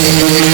Hare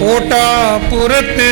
पोटा पुरते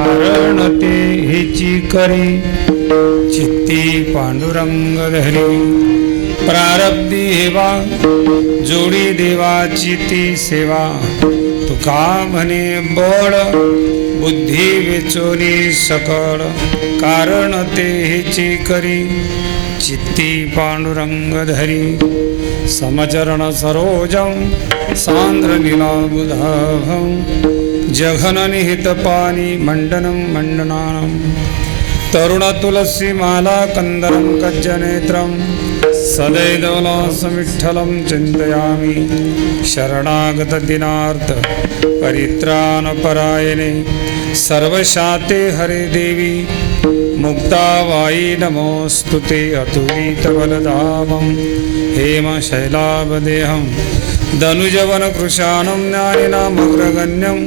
कारण ते हेची करी चित्ती पांडुरंग धरी प्रारब्धी हेवा जोडी देवाची ती सेवा तुका म्हणे बळ बुद्धी वेचोनी सकळ कारण ते हेची करी चित्ती पांडुरंग धरी समचरण सरोजं सांद्र नीलाबुधाभं जघन निहित पानी मंडनं मंडनानं तरुण तुलसी माला कंदरं कज्जनेत्रं सदैवलासमिठ्ठलं चिन्तयामि शरणागत दिनार्थ परित्राणपरायणे सर्वशाते हरे देवी मुक्तावायी नमोस्तुते अतुलितबलधामं हेमशैलाभदेहं धनुजवनकृशानं ज्ञानिनामग्रगण्यं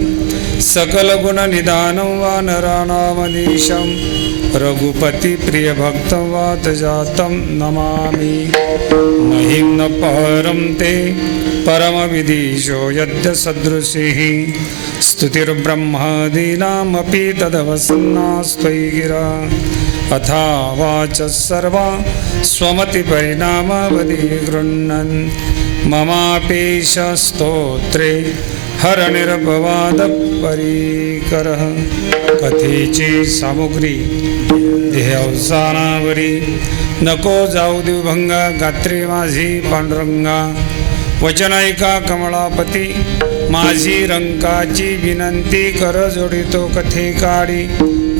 सकलगुणनिधानं वानराणामनीशं रघुपतिप्रियभक्तं वातजातं नमामि महिं न परं ते परमविदीशो यद्यसदृशिः स्तुतिर्ब्रह्मादीनामपि तदवसन्नास्त्वयि गिरा अथा वाचः सर्वा स्वमतिपरिणामावधि गृह्णन् ममापेश स्तोत्रे हरनिर्भवादपरीकरः कथेची सामुग्री देहवसानावरी नको जाऊ दिवभंगा गात्री माझी पांडुरंगा वचन ऐका कमळापती माझी रंकाची विनंती कर जोडितो कथे काढी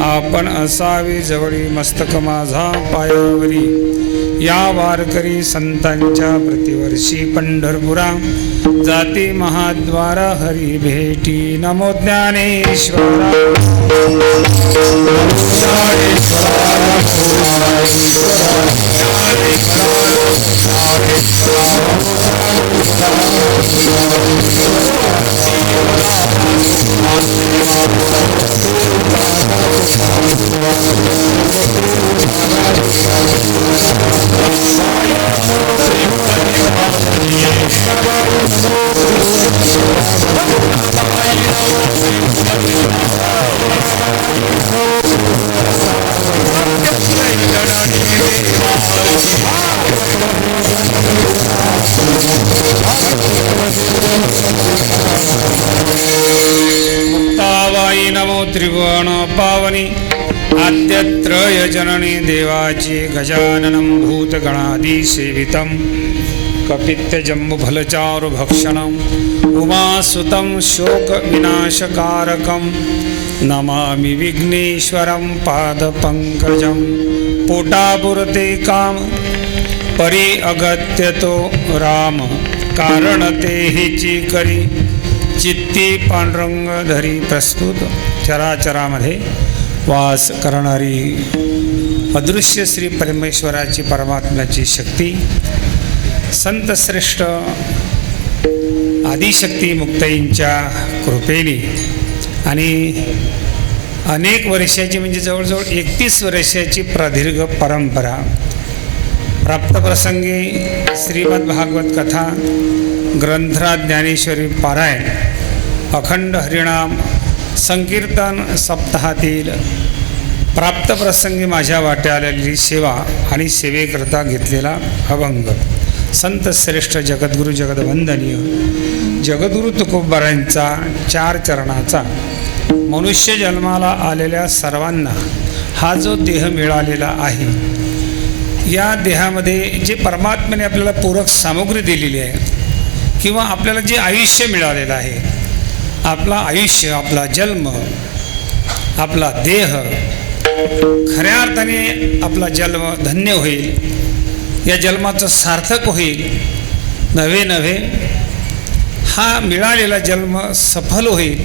आपण असावी जवळी मस्तक माझा पायावरी या वारकरी संतांच्या प्रतिवर्षी पंढरपुरा जाती महाद्वारा हरी भेटी नमो ज्ञानेश्वरा मुक्तावाई नमो त्रिभुवन पावनी आद्यत्रय जननी देवाची गजाननं भूतगणादिसेवितं कपित्थजम्बुफलचारु भक्षणं उमासुतं शोकविनाशकारकं नमामि विघ्नेश्वरं पादपङ्कजं पोटापुरते काम परी अगत्यतो राम कारण ते हिची करी चित्ती पांडुरंग धरी प्रस्तुत चराचरामध्ये वास करणारी अदृश्य श्री परमेश्वराची परमात्म्याची शक्ती संतश्रेष्ठ आदिशक्ती मुक्ताईंच्या कृपेने आणि अनेक वर्षाची म्हणजे जवळजवळ 31 वर्षाची प्रदीर्घ परंपरा प्राप्तप्रसंगी श्रीमद् भागवत कथा ग्रंथराज ज्ञानेश्वरी पारायण अखंड हरिनाम संकीर्तन सप्ताहातील प्राप्तप्रसंगी माझ्या वाटे आलेली सेवा आणि सेवेकरता घेतलेला अभंग संत श्रेष्ठ जगद्गुरु जगदवंदनीय जगद्गुरु तुकोबारांचा 4 चरणाचा मनुष्य जन्माला आलेल्या सर्वांना हा जो देह मिळालेला आहे या देहामध्ये जे परमात्म्याने आपल्याला पूरक सामग्री दिलेली आहे किंवा आपल्याला जे आयुष्य मिळालेलं आहे आपला आयुष्य आपला जन्म आपला देह खऱ्या अर्थाने आपला जन्म धन्य होईल या जन्माचं सार्थक होईल नवे हा मिळालेला जन्म सफल होईल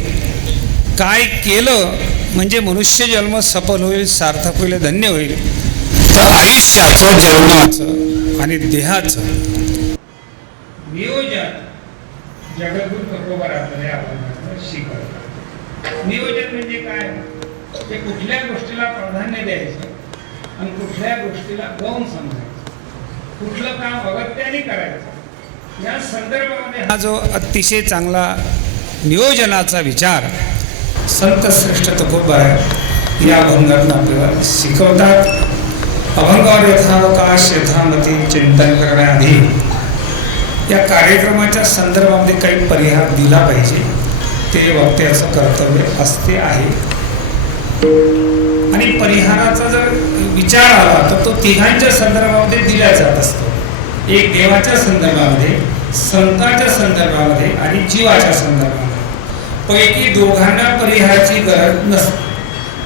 काय केलं म्हणजे मनुष्य जन्म सफल होईल सार्थक होईल धन्य होईल तर आयुष्याचं जन्माचं आणि देहाचं नियोजन जगद्गुरु तुकोबारांकडे आपण शिकवतो नियोजन म्हणजे काय ते कुठल्या गोष्टीला प्राधान्य द्यायचं आणि कुठल्या गोष्टीला गौण समजायचं कुठलं काम अगत्याने करायचं या संदर्भामध्ये हा जो अतिशय चांगला नियोजनाचा विचार संत श्रेष्ठ तुकोबाराय या अभंगातून आपल्याला शिकवतात। अभंगावर यथावकाश यथामती चिंतन करण्याआधी या कार्यक्रमाच्या संदर्भामध्ये काही परिहार दिला पाहिजे, ते वक्त्याचं कर्तव्य असते आहे। आणि परिहाराचा जर विचार आला तर तो तिघांच्या संदर्भामध्ये दिला जात असतो। एक देवाच्या संदर्भामध्ये, संतांच्या संदर्भामध्ये आणि जीवाच्या संदर्भामध्ये। पैकी दोघांना परिहाराची गरज नसते।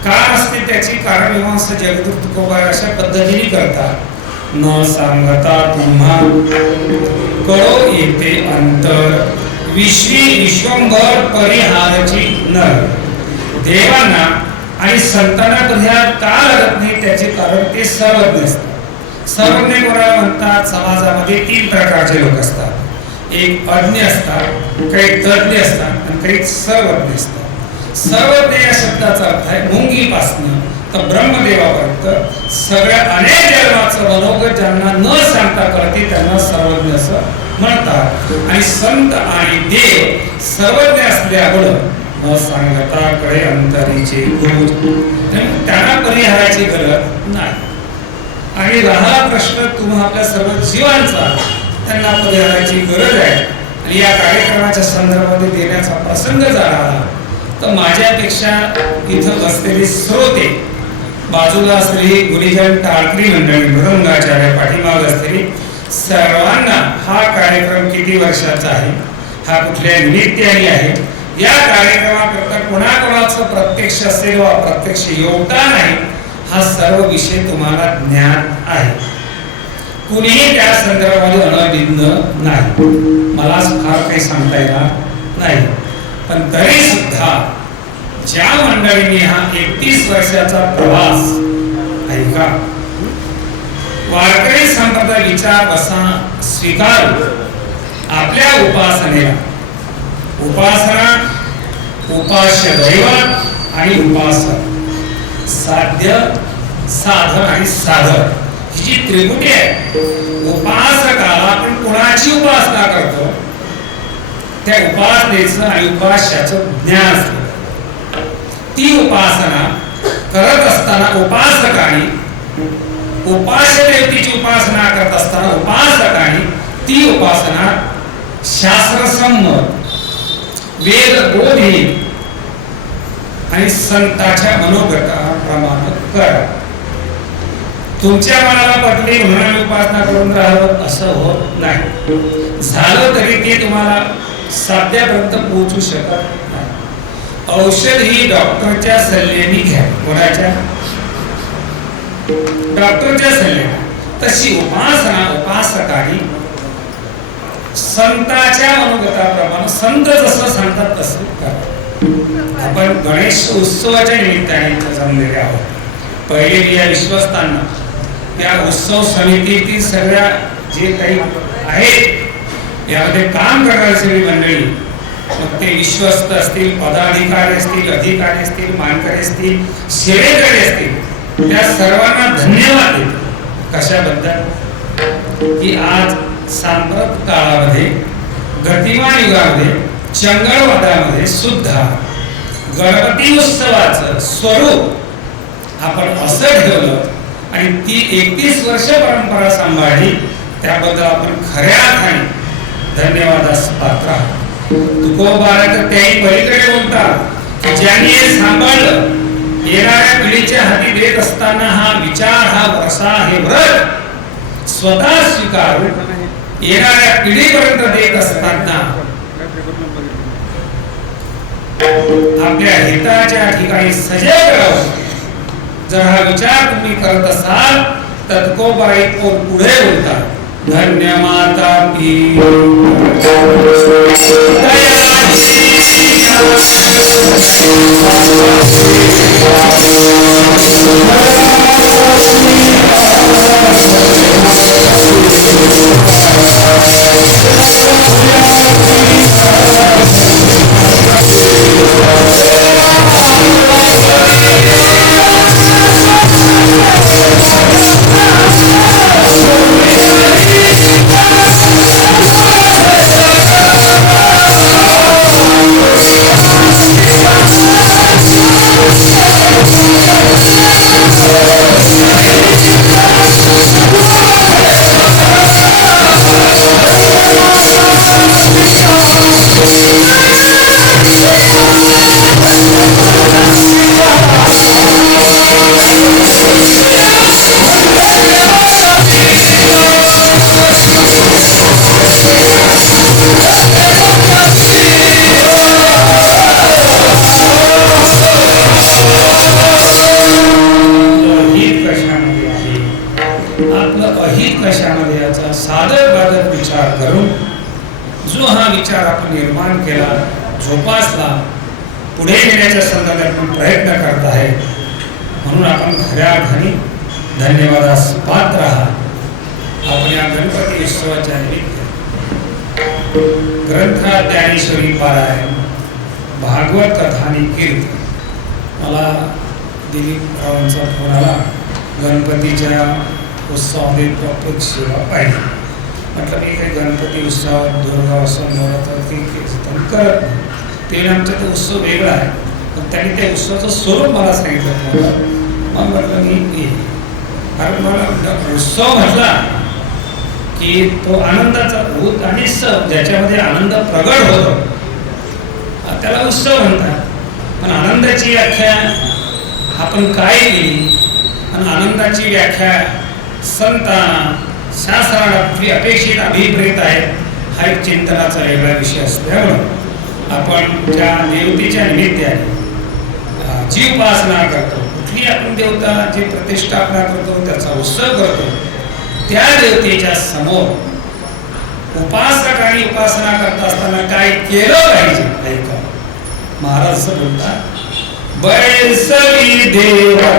का असते त्याची कारण मीमांसा जगद्गुरु तुकोबाराय अशा पद्धतीने करतात। न सांगता तुम्हा कळो येते अंतर, विश्वंभर परिहाराची नर। देवांना आणि संतांना परिहार का लागत नाही त्याचे कारण ते सर्वज्ञ असतात। सर्वज्ञ कोणाला म्हणतात? समाजामध्ये तीन प्रकारचे लोक असतात। एक अज्ञ असतात, काही तज्ञ असतात आणि काही सर्वज्ञ असतात। सर्वज्ञ या शब्दाचा अर्थ आहे मुंगीपासून तर ब्रह्मदेवापर्यंत सगळ्या अनेक जन्माचं मनोगत ज्यांना न सांगता कळते त्यांना सर्वज्ञ असं म्हणतात। आणि संत आणि देव सर्वज्ञ असल्यामुळे न सांगता कळे अंतरीचे गुरु, त्यांना परिहाराची गरज नाही। आणि राहिला प्रश्न तुम्हा आपल्या सर्व जीवांचा, त्यांना परिहाराची गरज आहे। आणि या कार्यक्रमाच्या संदर्भामध्ये देण्याचा प्रसंग झाला तर माझ्यापेक्षा इथं बसलेले श्रोते, बाजूला असलेली गुरुजन टाळकरी मंडळी, मृदंगाचार्य पाठीमाग असलेली सर्वांना हा कार्यक्रम किती वर्षाचा आहे, हा कुठल्या निमित्ताने आहे, या कार्यक्रमाकरता कोणाकोणाचं प्रत्यक्ष असेल वा अप्रत्यक्ष योगदान आहे, हा सर्व विषय तुम्हाला ज्ञात आहे। कुणीही त्या संदर्भामध्ये अनभिज्ञ नाही। मला फार काही सांगता येणार नाही, पण तरी सुद्धा ज्या मंडळींनी हा 31 वर्षाचा प्रवास ऐका, वारकरी संप्रदाय विचार असा स्वीकार आपल्या उपासनेला, उपासना, उपास्य दैवत आणि उपासक, साध्य, साधन आणि साधक ही जी त्रिपुटी आहे, उपासकाला आपण कोणाची उपासना करतो त्या उपासनेचं आणि उपास्याचं ज्ञान असतं। ती उपासना करत असताना उपासकाने, उपास्य देवतेची उपासना करत असताना उपासकाने ती उपासना शास्त्रसंमत, वेद बोधी आणि संतांच्या मनोगताप्रमाणे करा। तुमच्या मनाला पटली म्हणून उपासना करून राहावं असं होत नाही। झालं तरी ते तुम्हाला साध्यापर्यंत पोहोचू शकत नाही। औषध ही डॉक्टरच्या सल्ल्याने घ्या। कोणाच्या? डॉक्टरच्या सल्ल्याने। तशी उपासना उपासकाने संतांच्या मनोगताप्रमाणे, संत जसं सांगतात तसं करा। आपण गणेश उत्सवाच्या निमित्ताने जमलेले आहोत। पहिले या विश्वस्तांना, त्या उत्सव समितीतील सगळ्या जे काही आहेत यामध्ये काम करणारी सगळी मंडळी, मग ते विश्वस्त असतील, पदाधिकारी असतील, अधिकारी असतील, मानकरी असतील, सेवेकरी असतील, त्या सर्वांना धन्यवाद देतो। कशाबद्दल? की आज सांप्रत काळामध्ये, गतिमान युगामध्ये, चंगळवादामध्ये सुद्धा गणपती उत्सवाचं स्वरूप आपण असं ठेवलं आणि ती 31 वर्ष परंपरा सांभाळली, त्याबद्दल आपण खऱ्या अर्थाने धन्यवादास पात्र आहोत। तुकोबाराय तर त्याही पलीकडे बोलतात की ज्यांनी हे सांभाळलं, येणाऱ्या पिढीच्या हाती देत असताना हा विचार, हा वसा, हे व्रत स्वतः स्वीकारून येणाऱ्या पिढीपर्यंत देत असताना आपल्या हिताच्या ठिकाणी सजग राहून जर हा विचार तुम्ही करत असाल तर तुकोबाराय पुढे बोलतात, धन्य माता की आपण प्रयत्न करत आहे, म्हणून आपण खऱ्या अर्थाने धन्यवादास पात्र आहात. आपण या गणपती उत्सवाच्या निमित्त ग्रंथ ज्ञानेश्वरी पारायण, भागवत कथा आणि कीर्तन. मला दिलीपरावांचा फोन आला, गणपतीच्या उत्सवामध्ये प्रत्येक सेवा पाहिजे. म्हटलं मी काही गणपती उत्सवात दुर्गा उत्सव नवरात्री कीर्तन करत नाही, ते आमचा तो उत्सव वेगळा आहे. पण त्यांनी त्या उत्सवाचं स्वरूप मला सांगितलं. मग म्हटलं मी कारण मला उत्सव म्हटला की तो आनंदाचा भूत आणि सण ज्याच्यामध्ये आनंद प्रगट होतो त्याला उत्सव म्हणतात. पण आनंदाची व्याख्या आपण काय केली आणि आनंदाची व्याख्या संतांना शास्त्रात अपेक्षित अभिप्रेत आहे, हा एक चिंतनाचा वेगळा विषय असल्यामुळे आपण ज्या देवतेच्या निमित्ताने जी उपासना करतो, कुठली आपण देवता जी प्रतिष्ठापना करतो, त्याचा उत्सव करतो, त्या देवतेच्या समोर उपासक आणि उपासना करत असताना काय केलं पाहिजे ऐका. महाराज असं बोलतात, बैसली देवता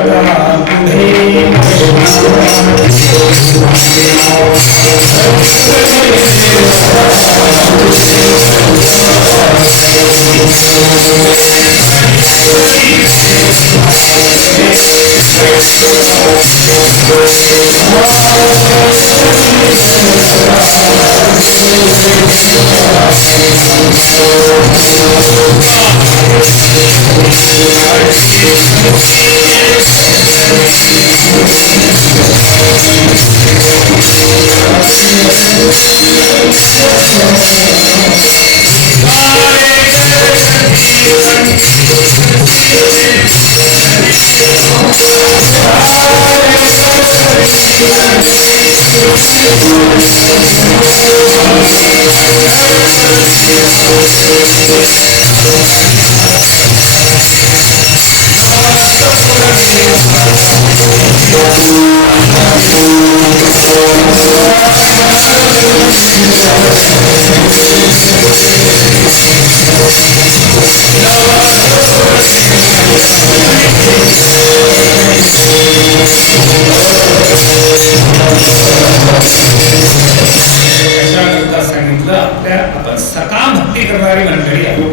पुढे आपण सकाम भक्ती करणारी मंडळी आहोत.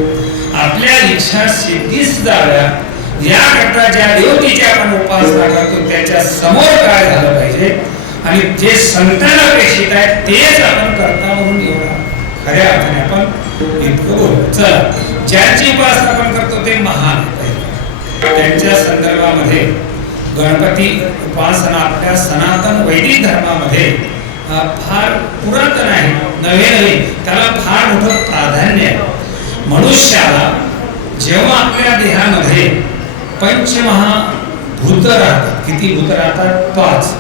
आपल्या इच्छा सिद्धीस जाव्या याकरता ज्या देवतेची आपण उपासना करतो त्याच्या समोर काय झालं पाहिजे आणि जे संतांना अपेक्षित आहे तेच आपण करता म्हणून एवढा खऱ्या अर्थाने आपण इतकं बोलतो. चला, ज्याची उपासना आपण करतो ते महान त्यांच्या संदर्भामध्ये गणपती उपासना आपल्या सनातन वैदिक धर्मामध्ये फार पुरातन आहे, नवे त्याला फार मोठं प्राधान्य आहे. मनुष्याला जेव्हा आपल्या देहामध्ये पंचमहाभूत राहतात, किती भूत राहतात? 5.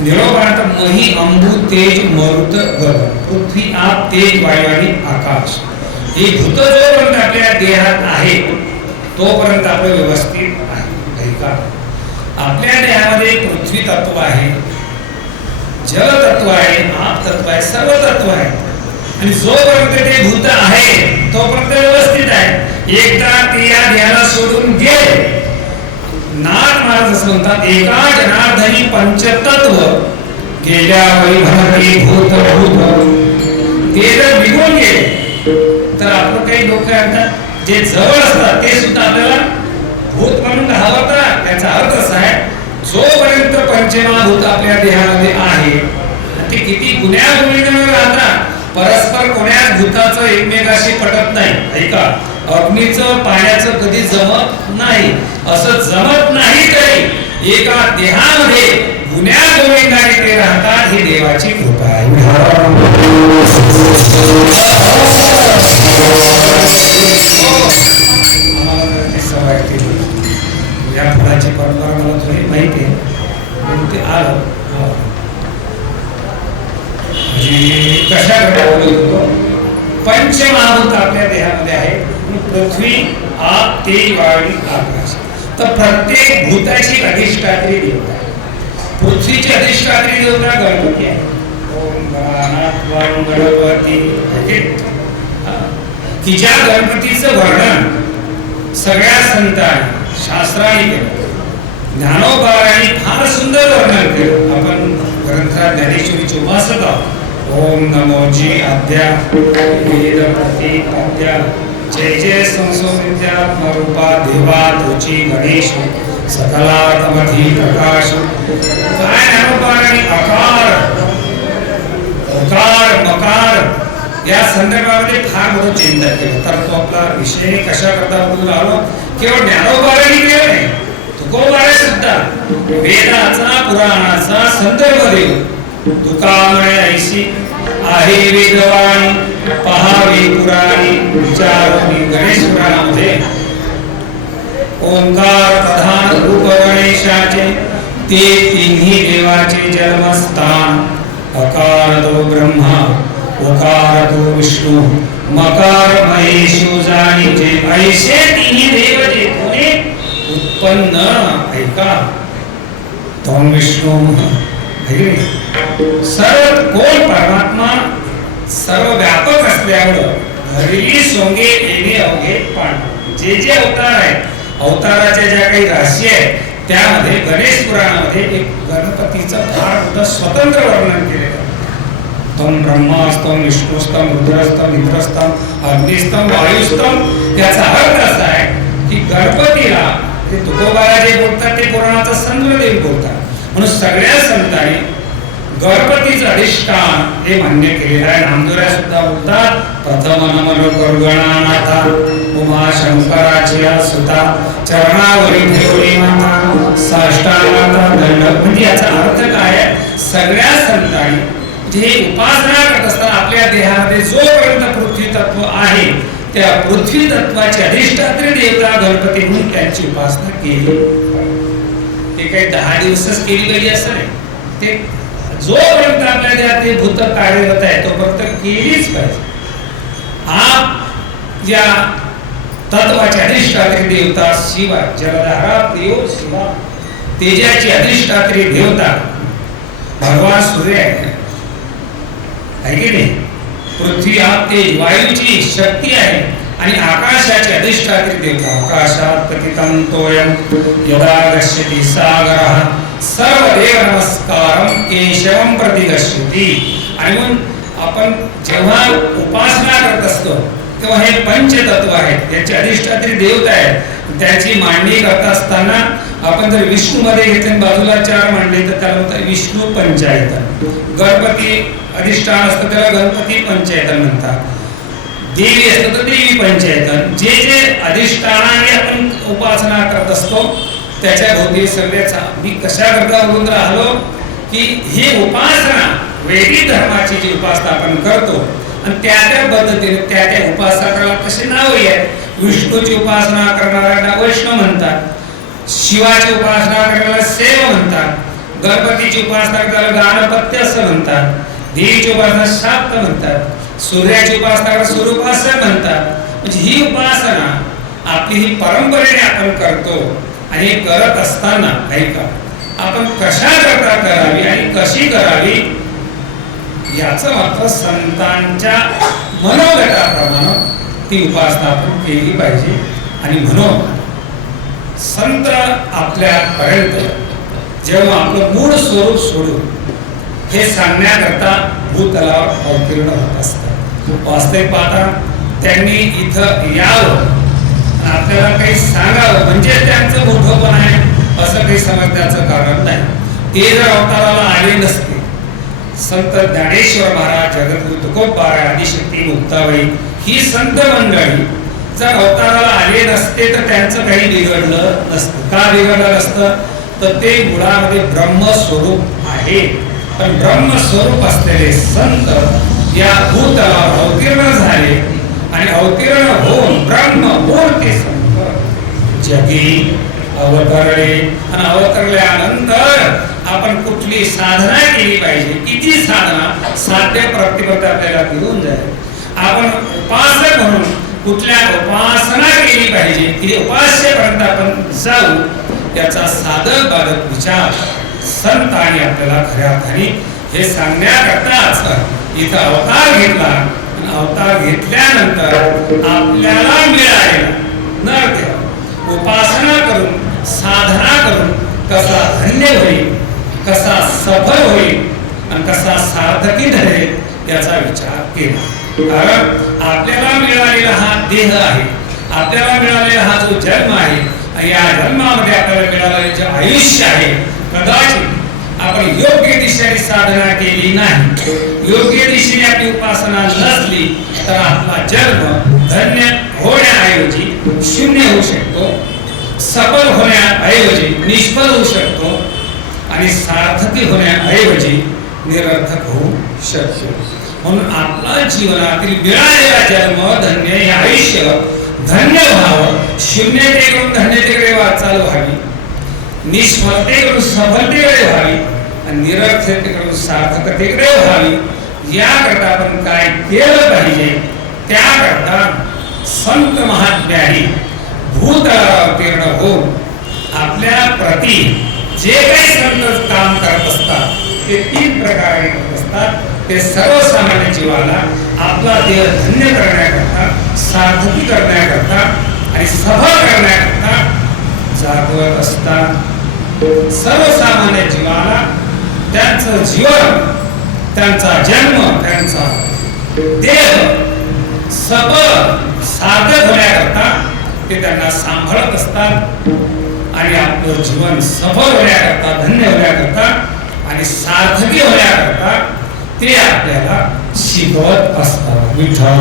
निरोगात मही, अंबू, तेज, मरुत, गगन, पृथ्वी, आप, तेज, वायू आणि आकाश. ही भूत जोपर्यंत आपल्या देहात आहे तोपर्यंत आपलं व्यवस्थित आहे का? आपल्या देहामध्ये पृथ्वी तत्व आहे, जल तत्व आहे, आप तत्व आहे, सर्व तत्व आहे आणि जोपर्यंत ते भूत आहे तोपर्यंत व्यवस्थित आहे. एकदा ते या देहाला सोडून गेले, नाथ महाराज असं म्हणतात, एका जनार्दनी पंचतत्व गेल्या वैभवी भूत भूत. ते जर निघून गेले तर आपण काही लोक आहेत जे जवळ असतात ते सुद्धा आपल्याला भूत म्हणून घालवतात. त्याचा अर्थ असा आहे, जोपर्यंत पंचमहाभूत आपल्या देहामध्ये आहे ते किती गुण्यागुणीने राहतात, परस्पर कोण्याच भूताचं एकमेकाशी पटत नाही. ऐका, अग्नीचं पाण्याचं कधी जमत नाही, असं जमत नाही तरी एका देहामध्ये गुण्यागोविंदाने ते राहतात. ही देवाची कृपा आहे. या फळाची परंपरा मला थोडी माहिती आहे, म्हणून ते आलं. कशा बोलत होतो? पंचमहाभूत आपल्या देहामध्ये आहे, पृथ्वी, आप, तेज, वायू, आकाश. तर प्रत्येक भूताची अधिष्ठात्री देवता आहे. पृथ्वीची अधिष्ठात्री देवता गणपती आहे. ओम गणानाथ गणपती, की ज्या गणपतीचं वर्णन सगळ्या संतांनी शास्त्राने केलं. ज्ञानोबारांनी फार सुंदर वर्णन केलं. आपण ग्रंथात ज्ञानेश्वरीचे उपासक आहोत. ओम नमो जी आद्या वेद प्रतिपाद्या जय जय संसोविद्या रूपा देवा तुची गणेश सकलात्मधी प्रकाश. काय ज्ञानोबारांनी अकार उकार मकार या संदर्भामध्ये फार मोठं चिंतन केलं. तर तो आपला विषय कशा करता बघून आलो. केवळ ज्ञानोबारांनी केलं नाही, तुकोबारे सुद्धा वेदाचा पुराणाचा संदर्भ देऊन तुकामय ऐशी आहे वेदवाणी पहावी पुराणी विचारणी. गणेश पुराणामध्ये ओंकार प्रधान रूप गणेशाचे ते तिन्ही देवाचे जन्मस्थान. अकार तो ब्रह्मा ओकार तो विष्णू मकार महेशो जाणीचे. ऐसे तिन्ही देव जेथुने उत्पन्न ऐका तोम विष्णू सर्व कोण परमात्मा सर्व व्यापक असल्यामुळं घरी सोंगे येणे अवघे पांडव. जे जे अवतार आहेत अवताराच्या ज्या काही राशी आहेत त्यामध्ये गणेश पुराणामध्ये एक गणपतीचं फार मोठं स्वतंत्र वर्णन केलेलं आहे. तम ब्रह्मास्तम विष्णुस्तम रुद्रस्तम इंद्रस्तम अग्निस्तम वायुस्तम. याचा अर्थ असा आहे की गणपतीला ते तुकोबारा जे बोलतात ते पुराणाचा संदर्भ बोलतात. म्हणून सगळ्या संतांनी गणपतीचं अधिष्ठान हे मान्य केलेलं आहे. नामदेवराय सुद्धा बोलतात प्रथम नमन गणनाथा उमा शंकराच्या सुता चरणावरी ठेवली माता साष्टांगाचा दंड. म्हणजे याचा अर्थ काय आहे, सगळ्या संतांनी जे उपासना करत असताना आपल्या देहामध्ये जोपर्यंत पृथ्वी तत्व आहे त्या पृथ्वी तत्वाची अधिष्ठात्री देवता गणपती म्हणून त्यांची उपासना केली. ते काही 10 दिवसच केली पाहिजे असं नाही. ते जोपर्यंत आपल्या देहात ते भूत कार्यरत आहे तोपर्यंत केलीच पाहिजे. आप ज्या तत्वाची अधिष्ठात्री देवता शिवा जलधारा प्रियो शिवा तेजाची अधिष्ठात्री देवता भगवान सूर्य आहे की नाही. पृथ्वी आप तेज वायूची शक्ती आहे आणि आकाशाची अधिष्ठात्री देवता. आकाशात पतितं तोयं यदा गच्छति सागरः सर्व देव नमस्कारं केशवं प्रति गच्छति. आणि म्हणून आपण जेव्हा उपासना करत असतो तेव्हा हे पंचतत्व आहेत याची अधिष्ठात्री देवता आहे. त्याची मांडणी करत असताना आपण जर विष्णू मध्ये घेतले बाजूला 4 मांडले तर त्याला म्हणतात विष्णू पंचायतन. गणपती अधिष्ठान असतं त्याला गणपती पंचायतन म्हणतात. देवी असतं तर देवी पंचायतन. जे जे अधिष्ठानाने आपण उपासना करत असतो त्याच्या भोवती सगळ्याचा मी कशा करता बोलून राहिलो की ही उपासना वैदिक धर्माची जी उपासना आपण करतो आणि त्या त्या पद्धतीने त्या त्या उपासकाला कसे नाव आहेत. विष्णूची उपासना करणाऱ्यांना वैष्णव म्हणतात, शिवाची उपासना करणाऱ्याला सेव म्हणतात, गणपतीची उपासना करणाऱ्याला गणपत्य असं म्हणतात, देवीची उपासना शाक्त म्हणतात, सूर्याची उपासना सूर्योपासक म्हणतात. म्हणजे ही उपासना आपली ही परंपरेने आपण करतो आणि हे करत असताना ऐका आपण कशा करता करावी आणि कशी करावी याचं मात्र संतांच्या मनोगताप्रमाणे ती उपासना आपण केली पाहिजे. आणि म्हणून संत आपल्यापर्यंत जेव्हा आपलं मूळ स्वरूप सोडून हे सांगण्याकरता भूतलावर अवतीर्ण होत असतात. वास्तविक पाहता त्यांनी इथं यावं आपल्याला काही सांगावं म्हणजे त्यांचं मोठं आहे असं काही समजण्याचं कारण नाही. ते जर अवताराला आले नसते संत ज्ञानेश्वर महाराज जगद्गुरु तुकोबाराय आदिशक्ती मुक्ताबाई ही संत मंडळी जर अवताराला आले नसते तर त्यांचं काही बिघडलं नसतं. का बिघडलं नसतं तर ते मुळामध्ये ब्रह्मस्वरूप आहे. पण ब्रह्मस्वरूप असलेले संत या भूतलावर अवतीर्ण झाले आणि अवतीर्ण होऊन ब्रह्ममूर्ती संत जगी अवतरले. आणि अवतरल्यानंतर आपण कुठली साधना केली पाहिजे. किती साधना साध्य प्राप्तीपर्यंत आपल्याला घेऊन जाईल. आपण उपासक म्हणून कुठल्या उपासना केली पाहिजे की उपास्यपर्यंत आपण जाऊ याचा साधक बाधक विचार संतांनी आपल्याला खऱ्या अर्थाने हे सांगण्याकरताच इथं अवतार घेतला. अवतार घेतल्यानंतर आपल्याला मिळालेला नरदेव उपासना करून साधना करून कसा धन्य होईल, कसा सफल होईल आणि कसा सार्थकी ठरेल याचा विचार केला. कारण आपल्याला मिळालेला हा देह आहे, आपल्याला मिळालेला हा जो जन्म आहे आणि या जन्मामध्ये आपल्याला मिळालेले जे आयुष्य आहे, कदाचित आपण योग्य दिशेने साधना केली नाही, योग्य दिशेने आपली उपासना नसली तर आपला जन्म धन्य होण्याऐवजी शून्य होऊ शकतो, सफल होण्याऐवजी निष्फळ होऊ शकतो आणि सार्थकी होण्याऐवजी निरर्थक होऊ शकतो. म्हणून आपला जीवनातील मिळालेला जन्म धन्य हे आयुष्य धन्य व्हावं, शून्यतेकडून धन्यतेकडे वाटचाल व्हावी, निष्फळतेकडून सफलतेकडे व्हावी आणि निरर्थकतेकडून सार्थकतेकडे व्हावी. याकरता आपण काय केलं पाहिजे, त्याकरता संत महात्म्याही भूतलावतीर्ण होऊन आपल्या प्रती जे काही संत काम करत असतात ते 3 प्रकारे करत असतात. ते सर्वसामान्य जीवाला आपला देह धन्य करण्याकरता, सार्थकी करण्याकरता आणि सफल करण्याकरता जागवत असतात. सर्वसामान्य जीवाला त्यांचं जीवन, त्यांचा जन्म, त्यांचा देह सफल सार्थक होण्याकरता ते त्यांना सांभाळत असतात आणि आपलं जीवन सफल होण्याकरता, धन्य होण्याकरता आणि सार्थकी होण्याकरता ते आपल्याला शिकवत असतात. विठ्ठल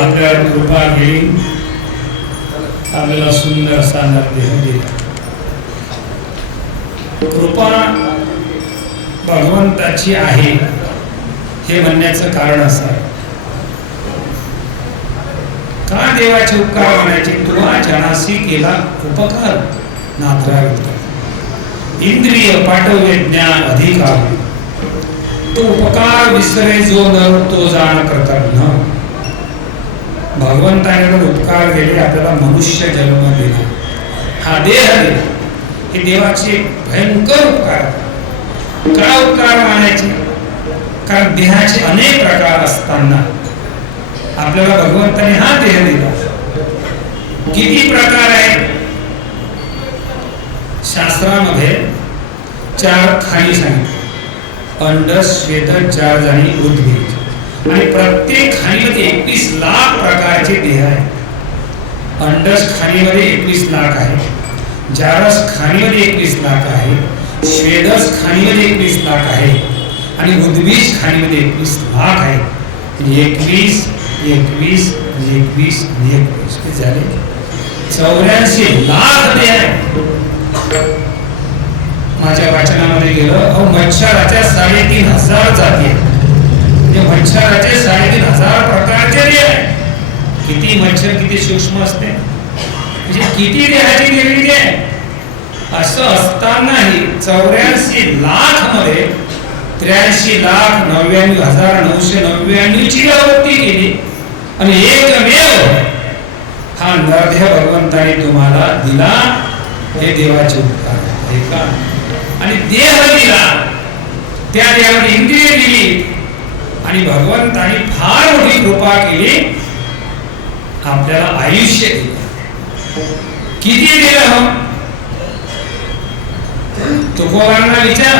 आपल्यावर कृपा केली, आपल्याला सुंदर असा देह दिला. कृपा भगवंताची आहे हे म्हणण्याचं कारण असं आहे, का देवाचे उपकार म्हणायचे? तुला जनासी केला उपकार नाथरावित इंद्रिय पाठवे ज्ञान अधिकार, तो उपकार विसरे जो नर तो जाण कर्तव्य. भगवंताने उपकार केले, आपल्याला मनुष्य जन्म दिला, हा देह दिला, हे देवाचे भयंकर उपकार. का उपकार मानायचे? कारण देहाचे अनेक प्रकार असताना आपल्याला भगवंताने हा देह दिला. किती प्रकार आहेत? शास्त्रामध्ये 4 खाणी सांगितले, अंड, श्वेत, चार आणि उद्भिज, आणि प्रत्येक खाणीमध्ये 21 लाख प्रकारचे देह आहेत. अंडस खाणीमध्ये 21 लाख आहे, जारस खाणीमध्ये 21 लाख आहे, श्वेदस खाणीमध्ये 21 लाख आहे आणि उद्भिज खाणीमध्ये 21 लाख आहे. 21 21 21 21 झाले 84 लाख देह आहेत. माझ्या वाचनामध्ये गेलं, अहो मच्छराच्या 3500 जाती आहेत. म्हणजे मच्छराचे 3500 प्रकारचे देह आहे. किती मच्छर किती सूक्ष्म असते, म्हणजे किती देहाची निर्मिती आहे. असं असतानाही 84 लाख मध्ये 83,99,999 ची आवृत्ती केली आणि एकमेव हा नरदेह भगवंताने तुम्हाला दिला. हे देवाचे उपकार आहे का. आणि देह दिला, त्या देवाने इंद्रिय दिली आणि भगवंताने फार मोठी कृपा केली, आपल्याला आयुष्य दिलं. किती दिलं. तुकोबांना विचार,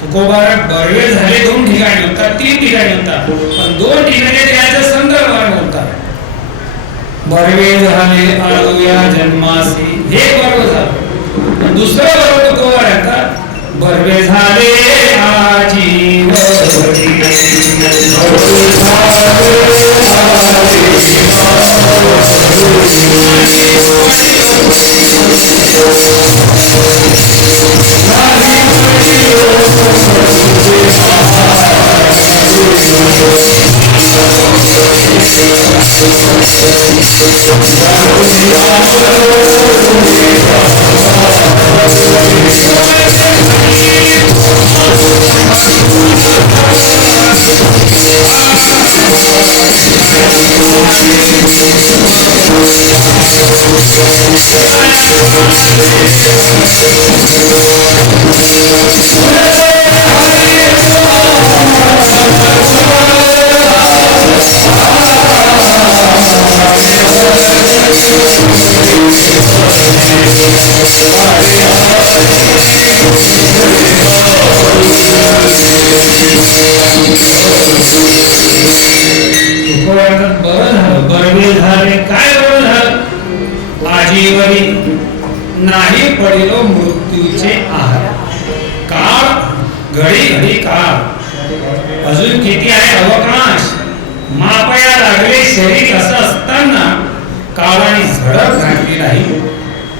तुकोबारा बळवे झाले 2 ठिकाणी होता, 3 ठिकाणी होता, पण 2 ठिकाणी त्याच्या संदर्भात बोलतात. बळवे झाले आळूया जन्मासी, हे बरोबर झालं. दुसरं बरोबर तुकोबारा, बळवे झाले आजीवरी, आजीवरी नाही पडिलो मृत्यूचे आहार. काळ घडी घडी काळ, अजून किती आहे अवकाश. मापया लागले शरीर असं असताना काळाने झडप घातली नाही,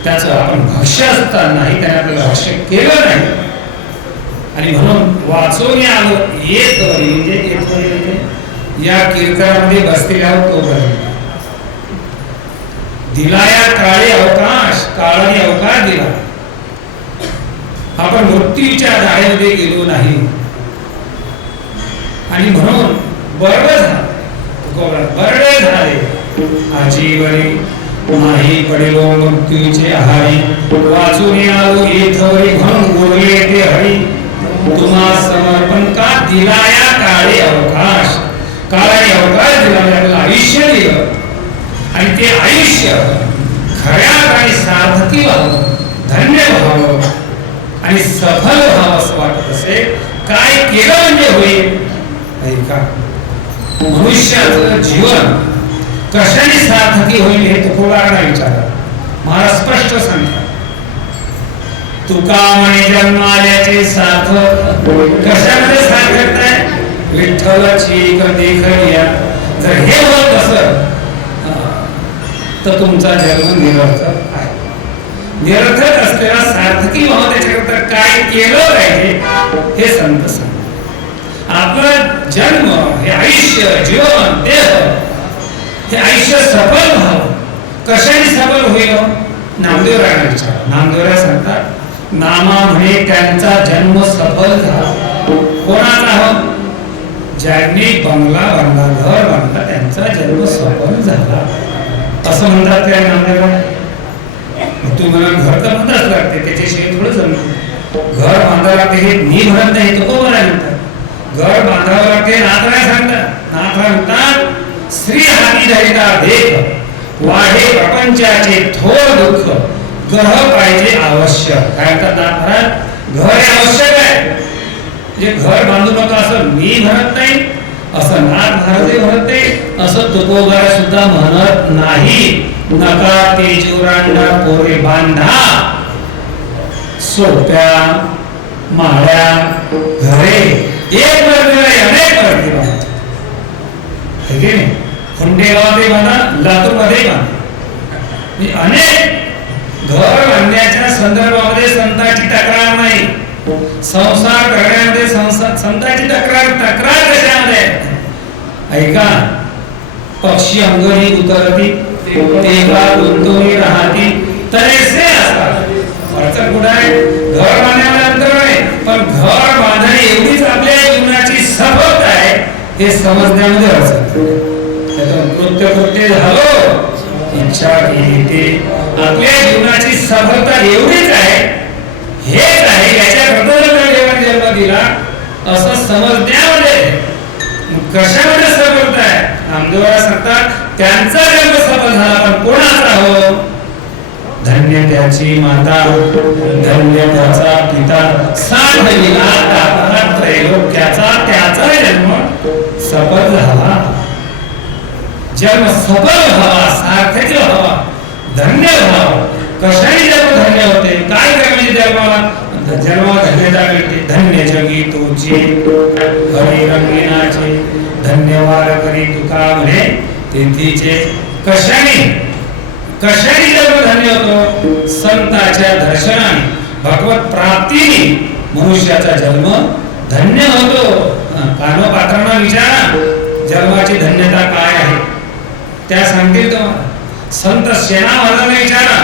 त्याचं आपण भाष्य असतानाही त्याने आपल्याला भाष्य केलं नाही. आणि म्हणून वाचून आलो येत म्हणजे या कीर्तनामध्ये बसलेले आहोत तोपर्यंत. दिला या काळी अवकाश, काळाने अवकाश दिला. आपण मृत्यूच्या दाढेमध्ये गेलो नाही आणि म्हणून बरडे झाले. आजीवरी नाही पडिलो मृत्यूचे आहारी, वाचून आलो येथवरी म्हणून उरले ते हरी. तुम्हा समर्पण का दिला या काळी अवकाश. काळाने अवकाश दिला, आपल्याला आयुष्य दिलं आणि ते आयुष्य खऱ्या आणि सार्थकी व्हावं, धन्य व्हावं आणि सफल व्हावं असं वाटत असेल. काय केलं म्हणजे होईल. ऐका, मनुष्याचं जीवन कशाने सार्थकी होईल हे तुकोबारांना विचारा. महाराज स्पष्ट सांगतात, तुका म्हणे जन्माल्याचे सार्थक. कशामध्ये सार्थकता आहे. विठ्ठलाची देखिया. जर हे होत असं तर तुमचा जन्म निरर्थक आहे. निरर्थक असलेला सार्थकी व्हावं त्याच्याकरता काय केलं पाहिजे हे संत सांगतात. आपलं जन्म हे आयुष्य, जीवन, देह हे आयुष्य सफल व्हावं. कशाने सफल होईल. नामदेवरायांना विचारा. नामदेवराय सांगतात, नामा म्हणे त्यांचा जन्म सफल झाला. कोणाचा हो. ज्यांनी बंगला बांधला, घर बांधला, त्यांचा जन्म सफल झाला असं म्हणतात त्या नामदेवराय. तुम्हाला घर तर म्हणताच लागते, त्याच्याशिवाय थोडं जमतं. घर बांधावं लागते हे मी म्हणत नाही, तो कोण म्हणतात. घर बांधावं लागते नाथराय सांगतात. नाथराय म्हणतात, श्री हाती धरिता देख वाढे प्रपंचाचे थोर दुःख, ग्रह पाहिजे आवश्यक. काय म्हणतात नाथराय, घर हे आवश्यक आहे. म्हणजे घर बांधू नका असं मी म्हणत नाही, असं नाथ महाराज म्हणत नाही, असं तुकोबार सुद्धा म्हणत नाही. नका तेजुरांना पोरे बांधा, सोप्या माळ्या घरे एक मजली अनेक मजली बांधा. खुंडेगावात बांधा, लातूर मध्ये बांधा. अनेक घर बांधण्याच्या संदर्भामध्ये संतांची तक्रार नाही. संसार करण्यामध्ये संतांची तक्रार कशामध्ये? ऐका, पक्षी अंगणी उतरती तेव्हा गुंतवणी राहती तरेसे असतात. अडचण कुठं आहे? घर बांधण्यामध्ये अंतर आहे, पण घर बांधणे एवढीच आपल्या जीवनाची सफलता आहे हे समजण्यामध्ये अडचण. कृत्य झालो, इच्छा केली ते आपल्या जीवनाची सफलता एवढीच आहे, हेच आहे, याच्याबद्दल देवाने जन्म दिला असं समजण्यामध्ये. कशामध्ये सफलता आहे? नामदेवराय सांगतात त्यांचा जन्म सफल झाला, पण कोणाचा हो? धन्य त्याची माता, धन्य त्याचा पिता, सांडविला दाता त्रैलोक्याचा, त्याचा जन्म सफल झाला. जन्म सफल व्हावा, सार्थक व्हावा, धन्य व्हावा. कशाने जन्म धन्य होते? काय करणे जन्माला धन्यता मिळते? धन्य जगी तुझे हरी रंगिनाचे, धन्यवाद करी तुका म्हणे तेथीचे. कशाने जन्म धन्य होतो? संतांच्या दर्शनाने, भगवत प्राप्तीने मनुष्याचा जन्म धन्य होतो. कानोपात्रांना विचारा जन्माची धन्यता काय आहे, त्या सांगतील तुम्हाला. संत सेना महाराजांना विचारा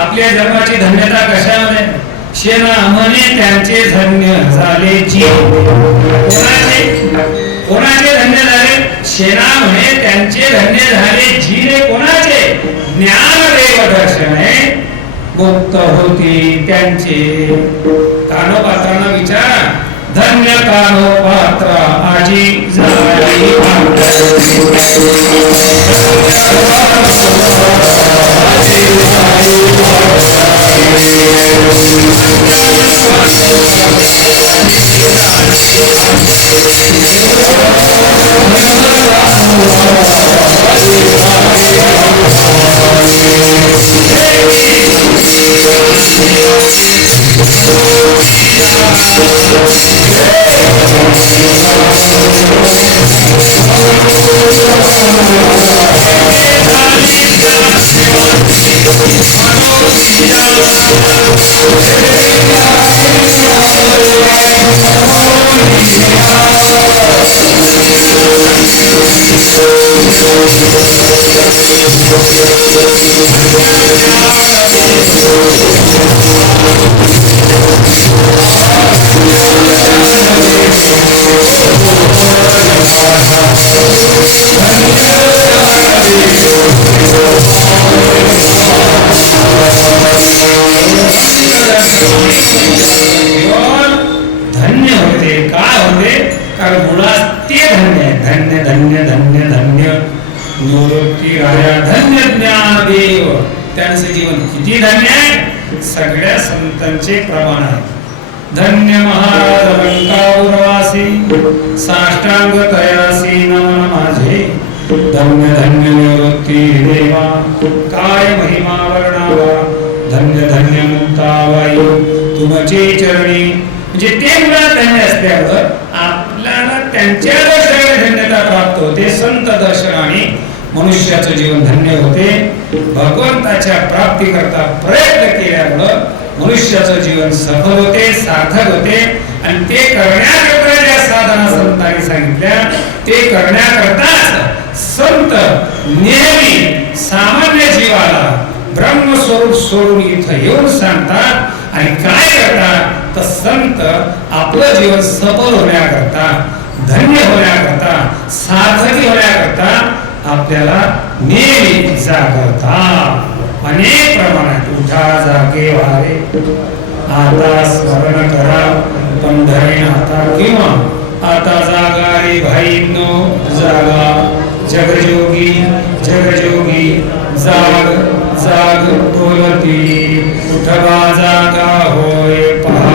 आपल्या जन्माची धन्यता कशामध्ये? सेना म्हणे त्यांचे धन्य झाले जी. कोणाचे धन्य झाले? सेना म्हणे त्यांचे धन्य झाले जीने. कोणाचे? ज्ञानदेव दर्शने गुप्त होती त्यांचे. कानोपात्रांना विचारा धन्य कानोपात्र आजी झाली. धन्य होते. काय होते? कारण मुळात ते धन्य आहे. धन्य धन्य धन्य धन्य निवृत्ती राया धन्य ज्ञानदेव. त्यांचे जीवन किती धन्य आहे? सगळ्या संतांचे प्रमाण आहे. धन्य महाराज रंकापुरवासी, साष्टांग तयासी नमन माझे. धन्य धन्य निवृत्ती देवा, काय महिमा वर्णावा. धन्य धन्य मुक्ताबाई तुमचे चरणी. म्हणजे ते मुळात धन्य असल्यावर आपल्याला त्यांच्या दर्शनाने धन्यता प्राप्त होते. संत दर्शनाने मनुष्याचं जीवन धन्य होते. भगवंताच्या प्राप्ती करता प्रयत्न केल्यामुळे मनुष्याचं जीवन सफल होते, सार्थक होते. आणि ते करण्याकरता ज्या साधना संतांनी सांगितल्या ते करण्याकरताच संत नेहमी सामान्य जीवाला ब्रह्मस्वरूप सोडून इथं येऊन सांगतात. आणि काय करतात? तर संत आपलं जीवन सफल होण्याकरता, धन्य होण्याकरता, सार्थकी होण्याकरता आपल्याला नेहमी जागवतात. अनेक प्रमाणात उठा जागे व्हावे, आता स्मरण करा पंढरी आता, किंवा आता जागा रे भाईंनो जागा. जगजोगी जगजोगी जाग जाग बोलती, उठवा जागा होय पहा.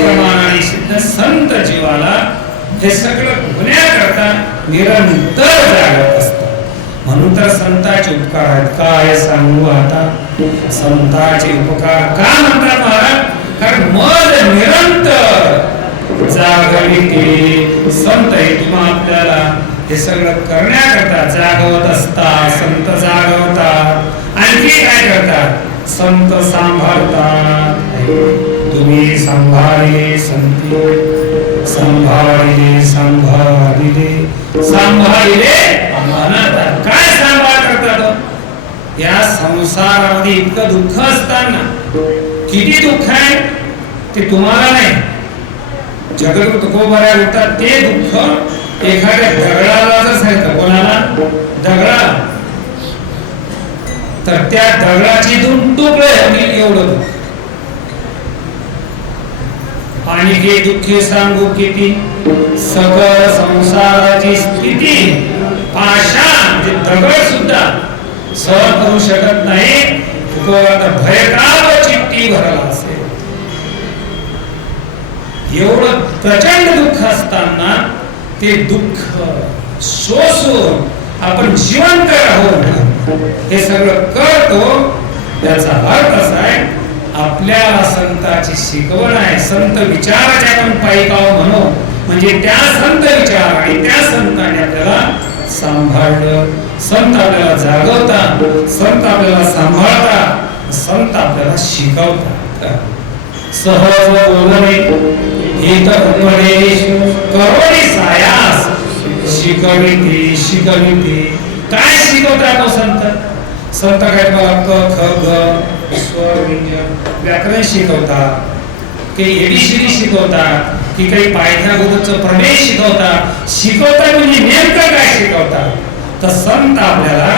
प्रमाणाने सिद्ध संत जीवाला हे सगळं होण्याकरता निरंतर जागत असतात. म्हणून तर संतांचे उपकार आहेत. काय सांगू आता संतांचे उपकार का म्हणतात महाराज? कारण मग निरंतर जागविते संत हे तुम्हा आपल्याला हे सगळं करण्याकरता जागवत असतात. संत जागवतात. आणखी काय करतात? संत सांभाळतात. तुम्ही सांभाळले संती सांभाळले सांभाळले सांभाळले म्हणतात. काय सांभाळ करतात? या संसारामध्ये इतकं दुःख असताना किती दुःख आहे ते तुम्हाला नाही. जगत तुकोबाऱ्या होतात ते दुःख एखाद्या दगडाला जर सांगितलं, कोणाला? दगडा, तर त्या दगडाची दोन तुकडे होतील एवढं दुःख. आणि हे दुःखे सांगू किती सगळ संसाराची स्थिती पाषाण जे दगड सुद्धा सहन करू शकत नाही. भयकाव चित्ती भरला असेल. एवढं प्रचंड दुःख असताना ते दुःख सोसून आपण जिवंत राहू हे सगळं करतो. त्याचा अर्थ असा आहे आपल्याला संतांची शिकवण आहे. संत विचाराचे आपण पायिकाव म्हणू म्हणजे त्या संत विचार आणि त्या संतांनी आपल्याला सांभाळलं. संत आपल्याला जागवतात, संत आपल्याला सांभाळतात, संत आपल्याला शिकवतात. सहज बोलणे हित उपदेश करोनी सायास शिकविते शिकविते. काय शिकवतात तो संत? संत काय मला क ख ग स्वर व्यंजन व्याकरण शिकवतात, काही एबीसीडी शिकवतात, की काही पायथागोरसचं प्रमेय शिकवतात. शिकवतात म्हणजे नेमकं काय शिकवतात? तर संत आपल्याला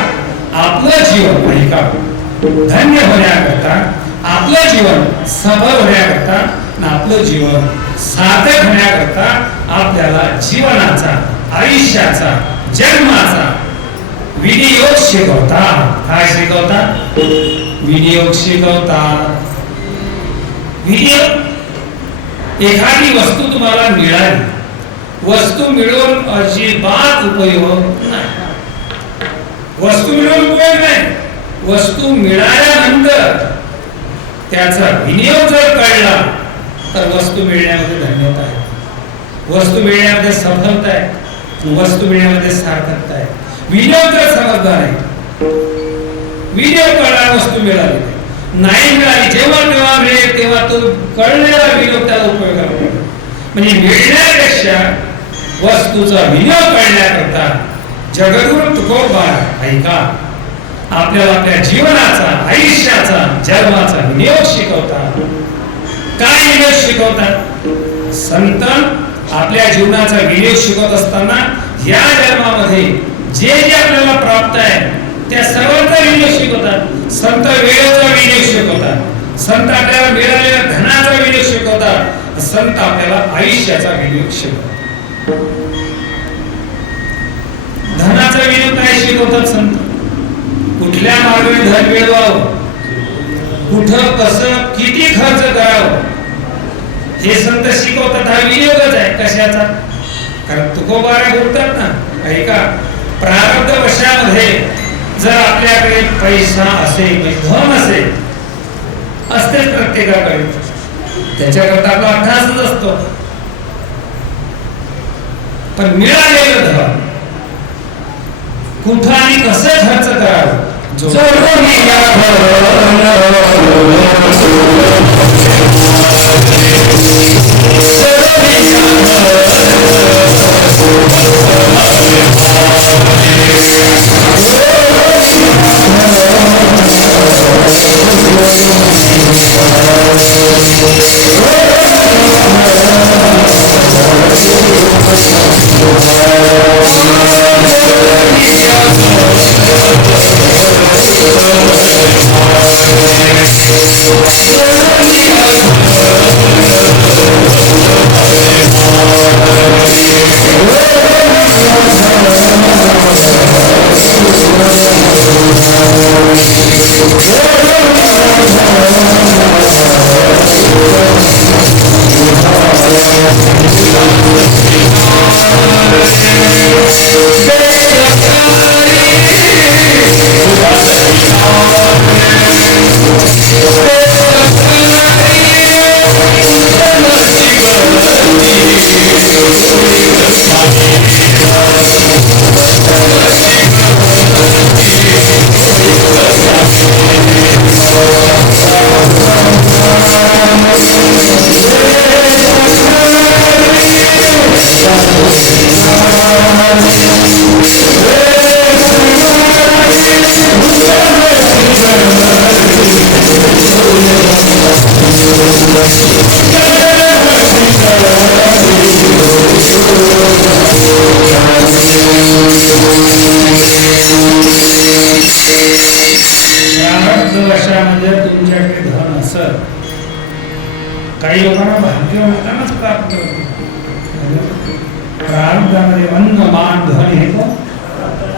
आपलं जीवन ऐका धन्य होण्याकरता, आपलं जीवन सफल होण्याकरता, आपलं जीवन सार्थक होण्याकरता आपल्याला जीवनाचा, आयुष्याचा, जन्माचा विनियोग शिकवतात. काय शिकवतात? विनियोग शिकवतात. विनियोग, एखादी वस्तू तुम्हाला मिळाली, वस्तू मिळवून अजिबात उपयोग नाही. वस्तू मिळवून उपयोग नाही. वस्तू मिळाल्यानंतर त्याचा विनियोग जर कळला तर वस्तू मिळण्यामध्ये धन्यता आहे, वस्तू मिळण्यामध्ये सफलता आहे, वस्तू मिळण्यामध्ये सार्थकता आहे. विनियोग जर समजला नाही, विनियोग कळला, वस्तू मिळाली नाही मिळाली, जेव्हा तेव्हा मिळेल तेव्हा तो कळलेला विनियोग त्याला उपयोग म्हणजे मिळण्यापेक्षा वस्तूचा विनियोग कळण्याकरता जगद्गुरु तुकोबार ऐका आपल्याला आपल्या जीवनाचा, आयुष्याचा, जन्माचा विनियोग शिकवतात. काय विनियोग शिकवतात? संत आपल्या जीवनाचा विनियोग शिकवत असताना या जन्मामध्ये जे जे आपल्याला प्राप्त आहे त्या सर्वांचा विनियोग शिकवतात. संत वेळेचा विनियोग शिकवतात, संत आपल्याला मिळालेल्या धनाचा विनियोग शिकवतात, संत आपल्याला आयुष्याचा विनियोग शिकवतात. धनाचा विनियोग काय शिकवतात संत? कुठल्या मार्गाने धन मिळवावं, कुठं कसं किती खर्च करावं हे संत शिकवतात. हा विनियोगच आहे. कशाचा? कारण तुकोबारा बोलतात ना, ऐका प्रारब्ध वशामध्ये जर आपल्याकडे पैसा असेल, धन असेल, असतेच प्रत्येकाकडे, त्याच्याकरता आपला अभ्यासच असतो. पण मिळालेलं धन कुठं आणि कसं खर्च करावं काही लोकांना भाग्य होतानाच प्राप्त होते. प्रारब्धामध्ये अन्न मान धन हे तो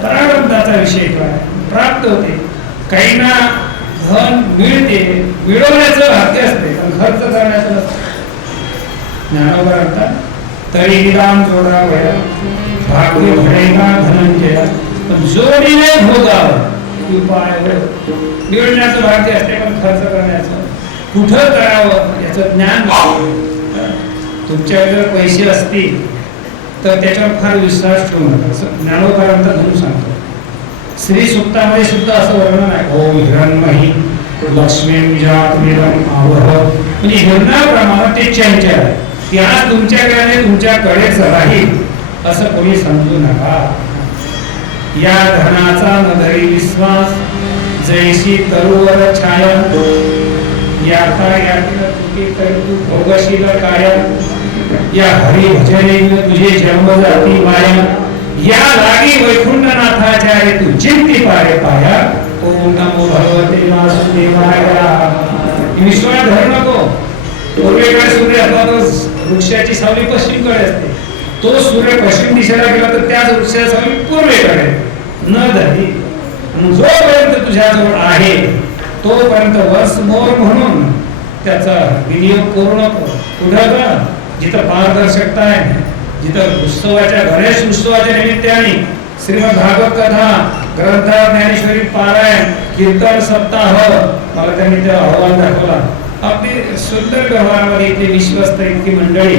प्रारब्धाचा विषय काय प्राप्त होते. काहींना धन मिळते, मिळवण्याचं भाग्य असते पण खर्च करण्याचं नसतं. ज्ञानोबा म्हणतात तळी निदान जोडा वया भाग्य घडेगा धनंजय, पण जोडीने भोगावं उपाय मिळवण्याचं भाग्य असते पण खर्च करण्याचं कुठं करावं याचं ज्ञान. तुमच्याकडे जर पैसे असतील तर त्याच्यावर फार विश्वास ठेवू नका असं ज्ञानोबांचा धरून सांगतो. श्री सुक्तामध्ये सुद्धा असं वर्णन आहे ओम हिरण्मयी लक्ष्मी आवह, म्हणजे हिरणाप्रमाणे ते चंचल आहे की आज तुमच्याकडे तुमच्याकडेच राहील असं कोणी समजू नका. या धनाचा न धरी विश्वास जैसी तरुवर छाया, याता तुझी तू भोगशील कायम, या हरी भजने तुझे जन्म जाती माया, या लागी वैकुंठनाथाच्या रे तू चिंती पारे पाया. ओम नमो भगवते वासुदेवाय. विश्वास धरू नको. पूर्वेकडे सूर्य अथवा तो वृक्षाची सावली पश्चिमकडे असते, तो सूर्य पश्चिम दिशेला गेला तर त्याच वृक्षाची सावली पूर्वेकडे न धरी. जोपर्यंत तुझ्याजवळ आहे तोपर्यंत वर्ष मोर म्हणून त्याचा विनियोग करू नको. कुठं का जिथं पारदर्शकता आहे, जिथं उत्सवाच्या गणेश उत्सवाच्या निमित्ताने श्रीमद भागवत कथा ग्रंथ ज्ञानेश्वरी पारायण कीर्तन सप्ताह मला त्यांनी त्या अहवाल दाखवला. अगदी सुंदर व्यवहारामध्ये इथे विश्वस्त इतकी मंडळी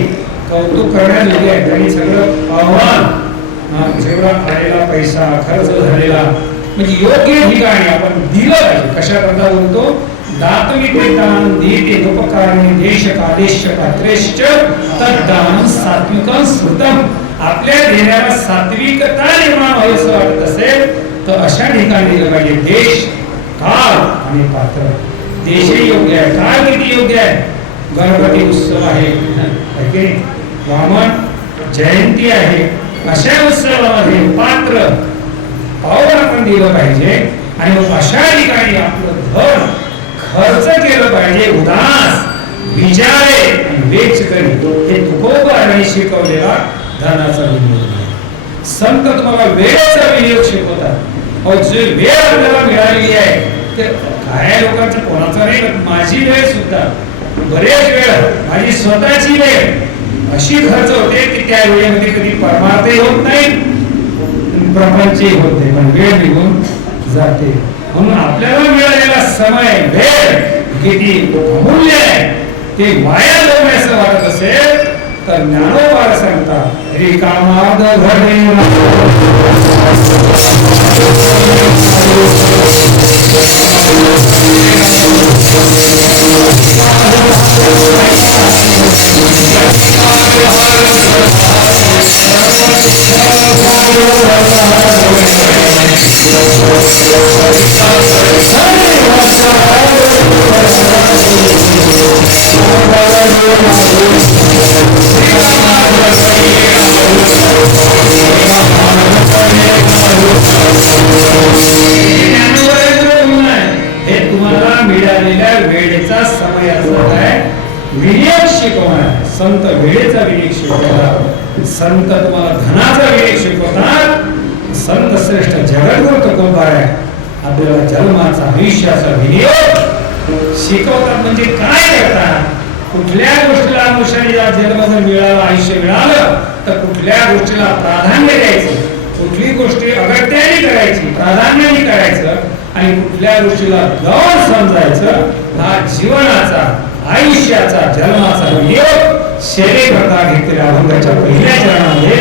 कौतुक करण्याजोगे आहे. त्यांनी सगळं अहवाल जेवढा आलेला पैसा खर्च झालेला म्हणजे योग्य ठिकाणी आपण दिलं पाहिजे. कशा करता बोलतो दातवितान देते उपकारणे देश कादेश पात्रेश्च तद्दान सात्विकं स्मृतम. आपल्या देण्याला सात्विकता निर्माण व्हावी असं वाटत असेल तर अशा ठिकाणी दिलं पाहिजे. देश काळ आणि पात्र. देशही योग्य आहे, काळ किती योग्य आहे. गणपती उत्सव आहे, वामन जयंती आहे, अशा उत्सवामध्ये पात्र पाऊल आपण दिलं पाहिजे. आणि मग अशा ठिकाणी आपलं धन खर्च केलं पाहिजे. उदास विचारे वेच करी हे तुकोबाने शिकवलेला धनाचा विनियोग आहे. संत तुम्हाला वेळेचा विनियोग शिकवतात. अहो जे वेळ आपल्याला मिळालेली आहे ते काय लोकांचं कोणाचं नाही, माझी वेळ सुद्धा बरेच वेळ माझी स्वतःची वेळ अशी खर्च होते की त्या वेळेमध्ये कधी परमार्थही होत नाही, प्रपंचही होत नाही, पण वेळ निघून जाते. म्हणून आपल्याला मिळालेला समय वेळ किती अमूल्य आहे. ते वाया जाऊ नये असं वाटत असेल तर ज्ञानोबा सांगतात रिकामार्ध घडे हे तुम्हाला मिळालेल्या वेळेचा समयाचा काय विनियोग शिकवणार. संत वेळेचा विनियोग शिकवतात, संत तुम्हाला धनाचा विनियोग शिकवतात. संत श्रेष्ठ जगद्गुरु तुकोबार आहे आपल्याला जन्माचा आयुष्याचा विनियोग शिकवतात. म्हणजे काय करतात, कुठल्या गोष्टीला अनुषंगाने जन्म जर मिळाला आयुष्य मिळालं तर कुठल्या गोष्टीला प्राधान्य द्यायचं, कुठली गोष्टी अगत्याने करायची प्राधान्याने करायचं आणि कुठल्या गोष्टीला गौण समजायचं. हा जीवनाचा आयुष्याचा जन्माचा विनियोग शेरे करता घेतलेल्या अभंगाच्या पहिल्या चरणामध्ये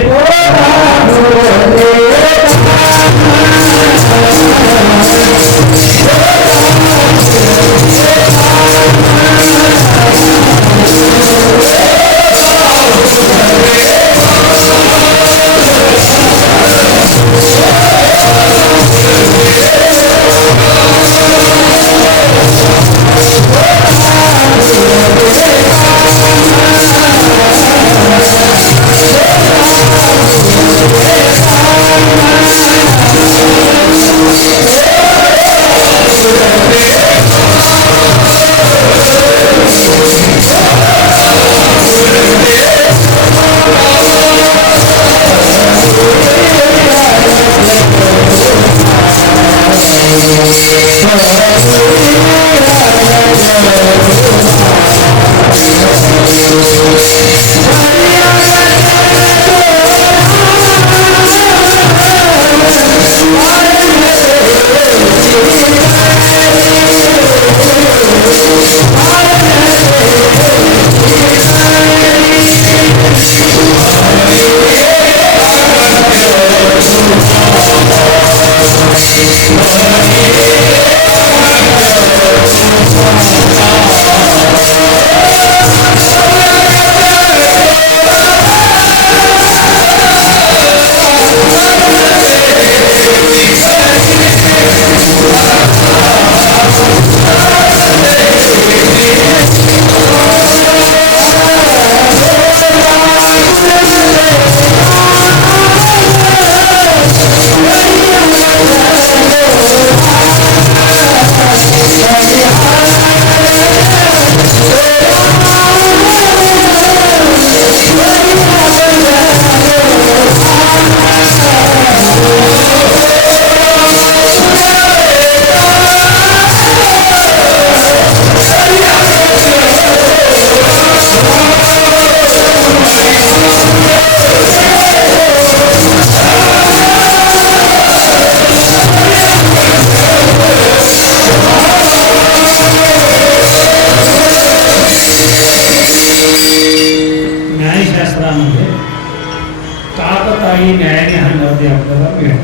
आपल्याला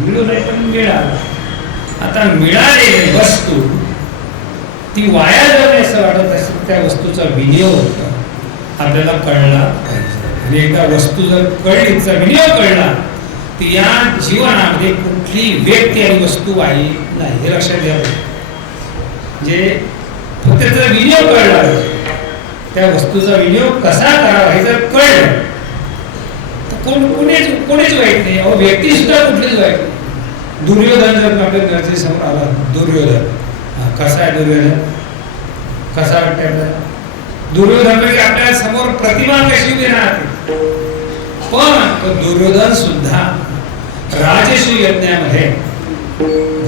मिळू नाही पण मिळालं. आता मिळालेली वस्तू ती वाया जाणे असं वाटत असेल, त्या वस्तूचा विनियोग आपल्याला कळला पाहिजे. आणि एकदा वस्तू जर कळली, तिचा विनियोग कळला, तर या जीवनामध्ये कुठली व्यक्ती आणि वस्तू वाई नाही, हे लक्षात घ्या. जे फक्त त्याचा विनियोग कळला, त्या वस्तूचा विनियोग कसा करावा हे जर कळलं तर कोणीच वाईट नाही. अहो व्यक्ती सुद्धा कुठलीच वाईट नाही. दुर्योधन जर आपल्या घरचे समोर आला, दुर्योधन कसा आहे, दुर्योधन कसा वाटतंय आपल्याला? दुर्योधन म्हणजे आपल्या समोर प्रतिमा कशी उभी राहते, पण तो दुर्योधन सुद्धा राजसूय यज्ञामध्ये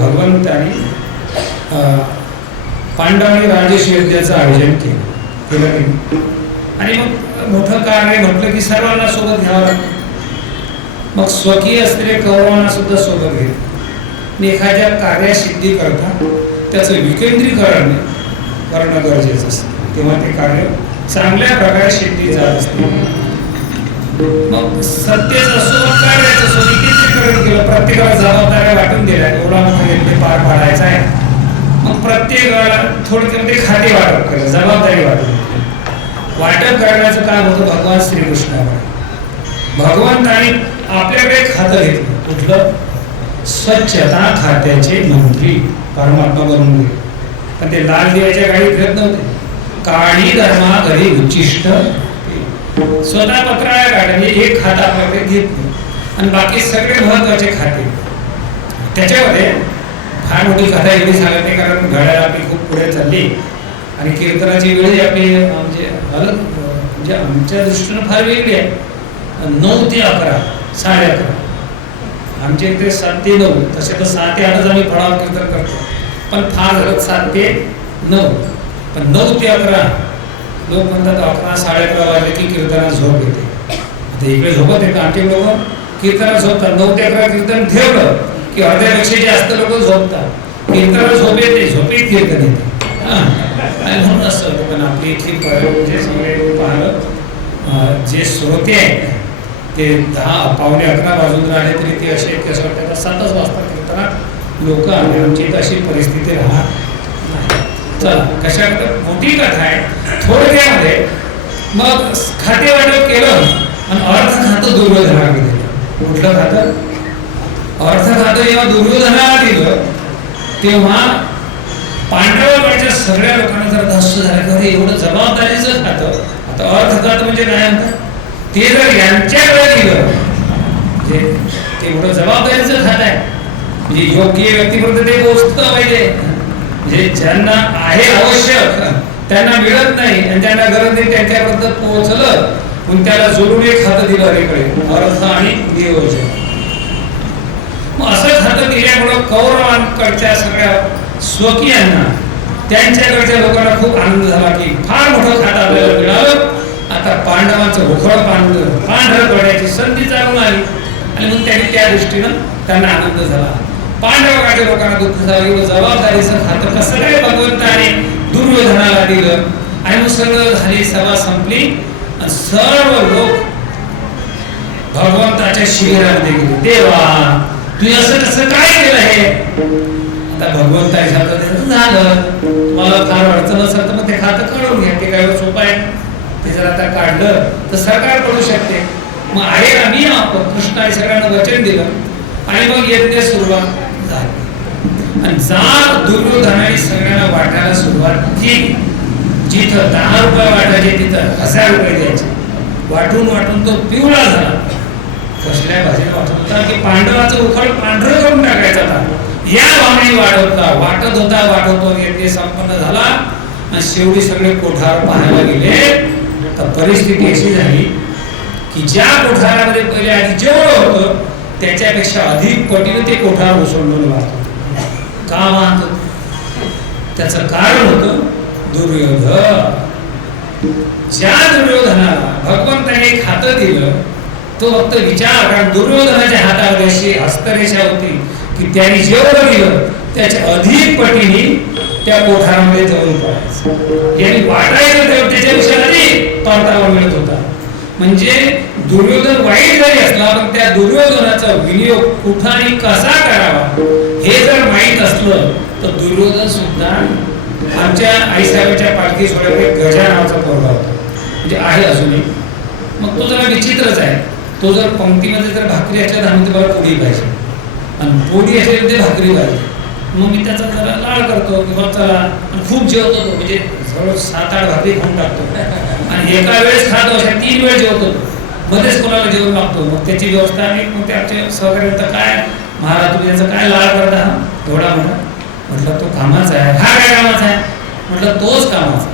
भगवंतानी पांडवांनी राजसूय यज्ञाचं आयोजन केलं. आणि मग मोठं कार्य म्हटलं की सर्वांना सोबत घ्यावं लागतं. मग स्वकीय असलेले कौरवांना सुद्धा सोबत घेतलं. आणि एखाद्या कार्यासिद्धी करता त्याचं विकेंद्रीकरण करणं गरजेचं असतं, तेव्हा ते कार्य चांगल्या प्रकारे सिद्धी जात असते. मग सत्तेचं असो, कार्याचं असो, विकेंद्रीकरण केलं, प्रत्येकाला जबाबदाऱ्या वाटून दिल्या, एवढा मोठा यज्ञ पार पाडायचा आहे. मग प्रत्येकाला थोडक्यामध्ये खाते वाटप केलं, जबाबदारी वाटप करण्याचं काम होतं भगवान श्रीकृष्णावर. भगवंताने आपल्याकडे खातं घेतलं, कुठलं? स्वच्छता खात्याचे मंत्री परमात्मा बनवून गेले. पण ते लाल दिव्याच्या गाडी फिरत नव्हते. काळी धर्मा घरी उच्चिष्ट, स्वतः पत्राळ्या गाड्या, म्हणजे एक खातं आपल्याकडे घेतलं आणि बाकी सगळे महत्वाचे खाते. त्याच्यामध्ये फार मोठी कथा एवढी सांगत नाही, कारण घड्याळ आपली खूप पुढे चालली आणि कीर्तनाची वेळ आपली म्हणजे अलग, म्हणजे आमच्या दृष्टीनं फार वेगळी आहे. 9 ते 11, 11:30. आमच्या इथे 7 ते 9, तसे तर 6 ते 8 आम्ही फळावर कीर्तन करतो, पण फार झालं 7 ते 9. पण 9 ते 11 लोक म्हणतात 11, 11:30 वाजले की कीर्तनात झोप येते. आता इकडे झोपत येतं, आमचे लोक कीर्तनात झोपतात. 9 ते 11 कीर्तन ठेवलं की अर्ध्यापेक्षा जास्त लोक झोपतात. कीर्तनाला झोप येते, झोपेत कीर्तन येते. म्हणून असं होतं. पण आपली इथली म्हणजे सगळे पाहलं जे श्रोते आहेत ते 10, पावणे 11 वाजून राहिले तरी ते असे कसं वाटतं 7च वाजता कीर्तनात लोक आले. आमची तशी परिस्थिती राहणार नाही. चला, कशा मोठी कथा आहे. थोडक्यामध्ये मग खाते वाटप केलं आणि अर्थ खातं दुर्योधनाला दिलं. कुठलं खातं? अर्थ खातं जेव्हा दुर्योधनाला दिलं तेव्हा पांडवाकडच्या सगळ्या लोकांना जर धस्स झालं की एवढं जबाबदारीचं खातं, आता अर्थ खातं म्हणजे काय म्हणतात, ते जर यांच्याकडे दिलं, ते एवढं जबाबदारीचं खातं आहे, म्हणजे योग्य व्यक्तीपर्यंत ते पोहोचतं पाहिजे. म्हणजे ज्यांना आहे आवश्यक त्यांना मिळत नाही आणि त्यांना गरज नाही त्यांच्यापर्यंत पोहोचलं, म्हणून त्याला जोडून एक खातं दिलं अलीकडे, अर्थ आणि नियोजन. मग असं खातं दिल्यामुळं कौरवांकडच्या सगळ्या स्वकीयांना, त्यांच्याकडच्या लोकांना खूप आनंद झाला की फार मोठं खातं आपल्याला मिळालं. आता पांडवांचं भोखळ पांढरं पडण्याची संधी चालून आली आणि मग त्यांनी त्या दृष्टीनं त्यांना आनंद झाला. पांडवाच्या लोकांना दुःख झालं, एवढं जबाबदारीचं खातं कसं काय भगवंताने दुर्योधनाला दिलं. आणि मग सगळं झाली, सभा संपली आणि सर्व लोक भगवंताच्या शिबिरामध्ये गेले. देवा, तू असं कसं काय केलं हे? आता भगवंताच्या हातात झालं, तुम्हाला फार अडचण असेल तर मग ते खातं काढून घ्या, ते काय सोपं आहे. ते जर आता काढलं तर सरकार पडू शकते. मग आहे आम्ही कृष्णाने सगळ्यांना वचन दिलं आणि मग यज्ञ सुरुवात झाली. आणि जर दुर्योधनाने सगळ्यांना वाटायला सुरुवात केली, जिथं 10 रुपये वाटायचे तिथं 1000 रुपये द्यायचे. वाटून वाटून तो पिवळा झाला. कसल्या भाषेने वाटत होता की पांडवाचं उखळ पांढरं करून टाकायचा होता. या भावने वाटत होता. यज्ञ संपन्न झाला आणि शेवटी सगळे कोठार पाहायला गेले तर परिस्थिती अशी झाली की ज्या कोठारामध्ये पहिले आधी जेवढं होतं त्याच्यापेक्षा अधिक पटीने ते कोठार उसळून वाहत. का वाहत? त्याचं कारण होतं दुर्योधन. ज्या दुर्योधनाला भगवंताने खातं दिलं तो फक्त विचार, कारण दुर्योधनाच्या हातावर अशी हस्तरेषा होती की त्याने जेवढं दिलं त्याच्या अधिक पटीने त्या कोठारामध्ये जाऊन पडायचं. यांनी वाटायचं त्याच्यापेक्षा अधिक परतावा मिळत होता. म्हणजे दुर्योधन वाईट जरी असला पण त्या दुर्योधनाचा विनियोग कुठं आणि कसा करावा हे जर माहीत असलं तर दुर्योधन सुद्धा आमच्या आईसाहेबांच्या पालखी सोहळ्यात गजा नावाचा पोरगा होता, म्हणजे आहे अजूनही. मग तो जरा विचित्रच आहे. तो जर पंक्तीमध्ये जर भाकरी याच्यात आम्ही तर पोळी पाहिजे आणि पोळी असेल ते भाकरी पाहिजे. मग मी त्याचा जरा लाड करतो किंवा चला खूप जेवतो तो, म्हणजे जवळ 7-8 भाकरी खाऊन टाकतो आणि एका वेळेस खातो, अशा 3 वेळ जेवतो. मध्येच कोणाला जेवण लागतो. मग त्याची व्यवस्था आणि मग ते आमचे सहकारी म्हणतात काय महाराज तुम्ही त्याचा काय लाड करता एवढा म्हणा. म्हटलं तो कामाचा आहे. हा काय कामाचा आहे म्हटलं तोच कामाचा.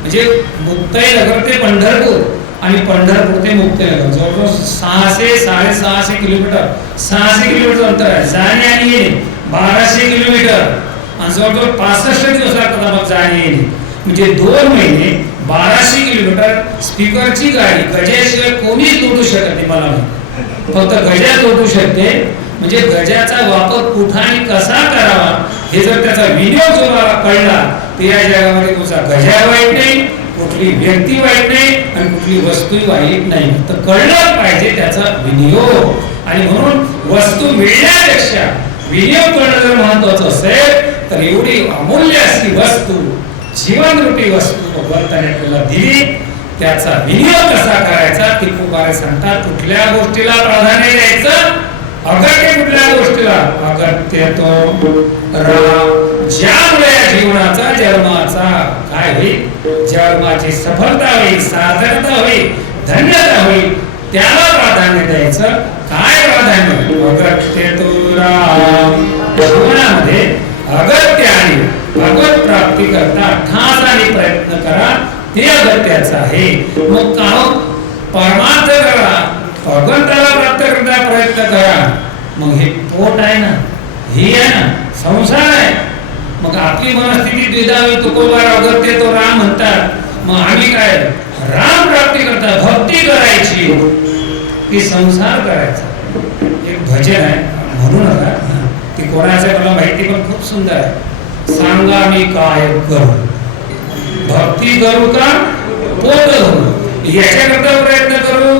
म्हणजे मुक्ताईनगर ते पंढरपूर आणि पंढरपूर ते मुक्ताईनगर जवळजवळ 600-650 किलोमीटर, 600 किलोमीटर अंतर आहे. जाणे आणि येणे 1200 किलोमीटर आणि जवळजवळ 65 दिवस लागतात मग जाणे येणे. म्हणजे 2 महिने 1200 किलोमीटर. स्पीकरची गाडी गजाशिवाय कोणीच जोडू शकत नाही. मला फक्त गजा जोडू शकते. म्हणजे गजाचा वापर कुठं आणि कसा करावा हे जर त्याचा विनियोग जो मला कळला तर या जगामध्ये तुमचा गजा वाईट नाही, कुठली व्यक्ती वाईट नाही आणि कुठली वस्तू वाईट नाही. तर कळलं पाहिजे त्याचा विनियोग. आणि म्हणून वस्तू मिळण्यापेक्षा विनियोग करणं जर महत्वाचं असेल तर एवढी अमूल्य अशी वस्तू जीवनरूपी वस्तू भगवंताने आपल्याला दिली. त्याचा विनियोग कसा करायचा ते तुकोबारे सांगतात. कुठल्या गोष्टीला प्राधान्य द्यायचं, अगत्य कुठल्या गोष्टीला, अगत्य तो राम. ज्यामुळे जीवनाचा जन्माचा काय होईल, जन्माची सफलता होईल, सार्थकता होईल, धन्यता होईल, त्याला प्राधान्य द्यायचं. काय प्राधान्य, अगत्य तो राम. जीवनामध्ये अगत्य आणि भगवत प्राप्ती करता ठासाने प्रयत्न करा, ते अगत्याचं आहे. मग का परमार्थ करा, भगवंताला प्राप्त करण्याचा प्रयत्न करा. मग हे पोट आहे ना, ही आहे ना, संसार आहे. मग आपली मनस्थिती द्विधावी तुकोबार अगत्य तो राम म्हणतात. मग आम्ही काय राम प्राप्ती करता भक्ती करायची की संसार करायचा. एक भजन आहे म्हणू नका, ती कोणाचं मला माहिती पण खूप सुंदर आहे. सांगा मी काय करू, भक्ती करू का पोट करू, याच्याकरता प्रयत्न करू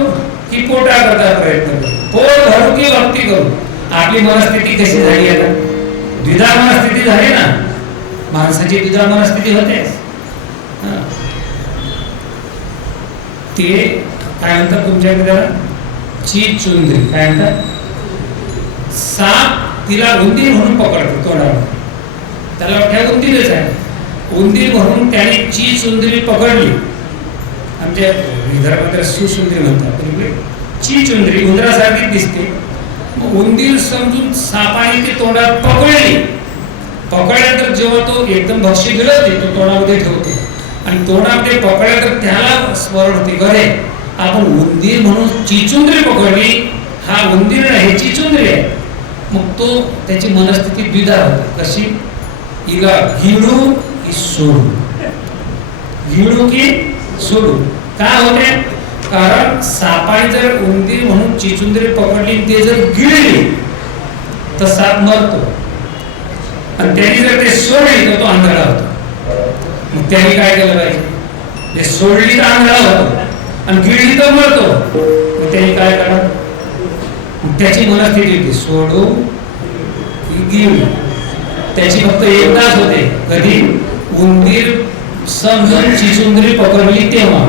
की पोटाकरता प्रयत्न करू, पोट भरू की भक्ती करू. आपली मनस्थिती कशी झाली आता, द्विधा मनस्थिती झाली ना, माणसाची द्विधा मनस्थिती होते. ते काय म्हणतात तुमच्याकडे त्याला, चीज चुंदरी काय म्हणतात. साप तिला उंदीर म्हणून पकडतो तोंडावर, त्याला वाटतं उंदीरच आहे. उंदीर म्हणून त्याने चीज चुंदरी पकडली. आमच्या विदर्भात सुसुंदरी म्हणतात. चीज चुंदरी उंदरासारखी दिसते. मग उंदीर समजून सापाने ते तोंडात पकडली. पकडल्यानंतर जेव्हा तो एकदम भक्ष्य गिळते तो तोंडामध्ये ठेवतो आणि तोंडामध्ये पकडल्यानंतर त्याला स्मरण होते घरे आपण उंदीर म्हणून चिचुंदरी पकडली, हा उंदीर नाही चिचुंदरी आहे. मग तो त्याची मनस्थिती द्विधा होते. कशी, हिला गिळू की सोडू, गिळू की सोडू. काय होते, कारण सापाने जर उंदीर म्हणून चिचुंदरी पकडली ते जर गिळली तर साप मरतो आणि त्यांनी जर ते सोडली तर तो आंधळा होतो. मग त्यांनी काय केलं पाहिजे, ते सोडली तर आंधळा होतो आणि गिळली तर मरतो. मग त्यांनी काय करावं, त्याची मनस्थिती होती सोडू की गिळू. त्याची फक्त एकदाच होते, कधी उंदीर समजून चिचुंदरी पकडली तेव्हा.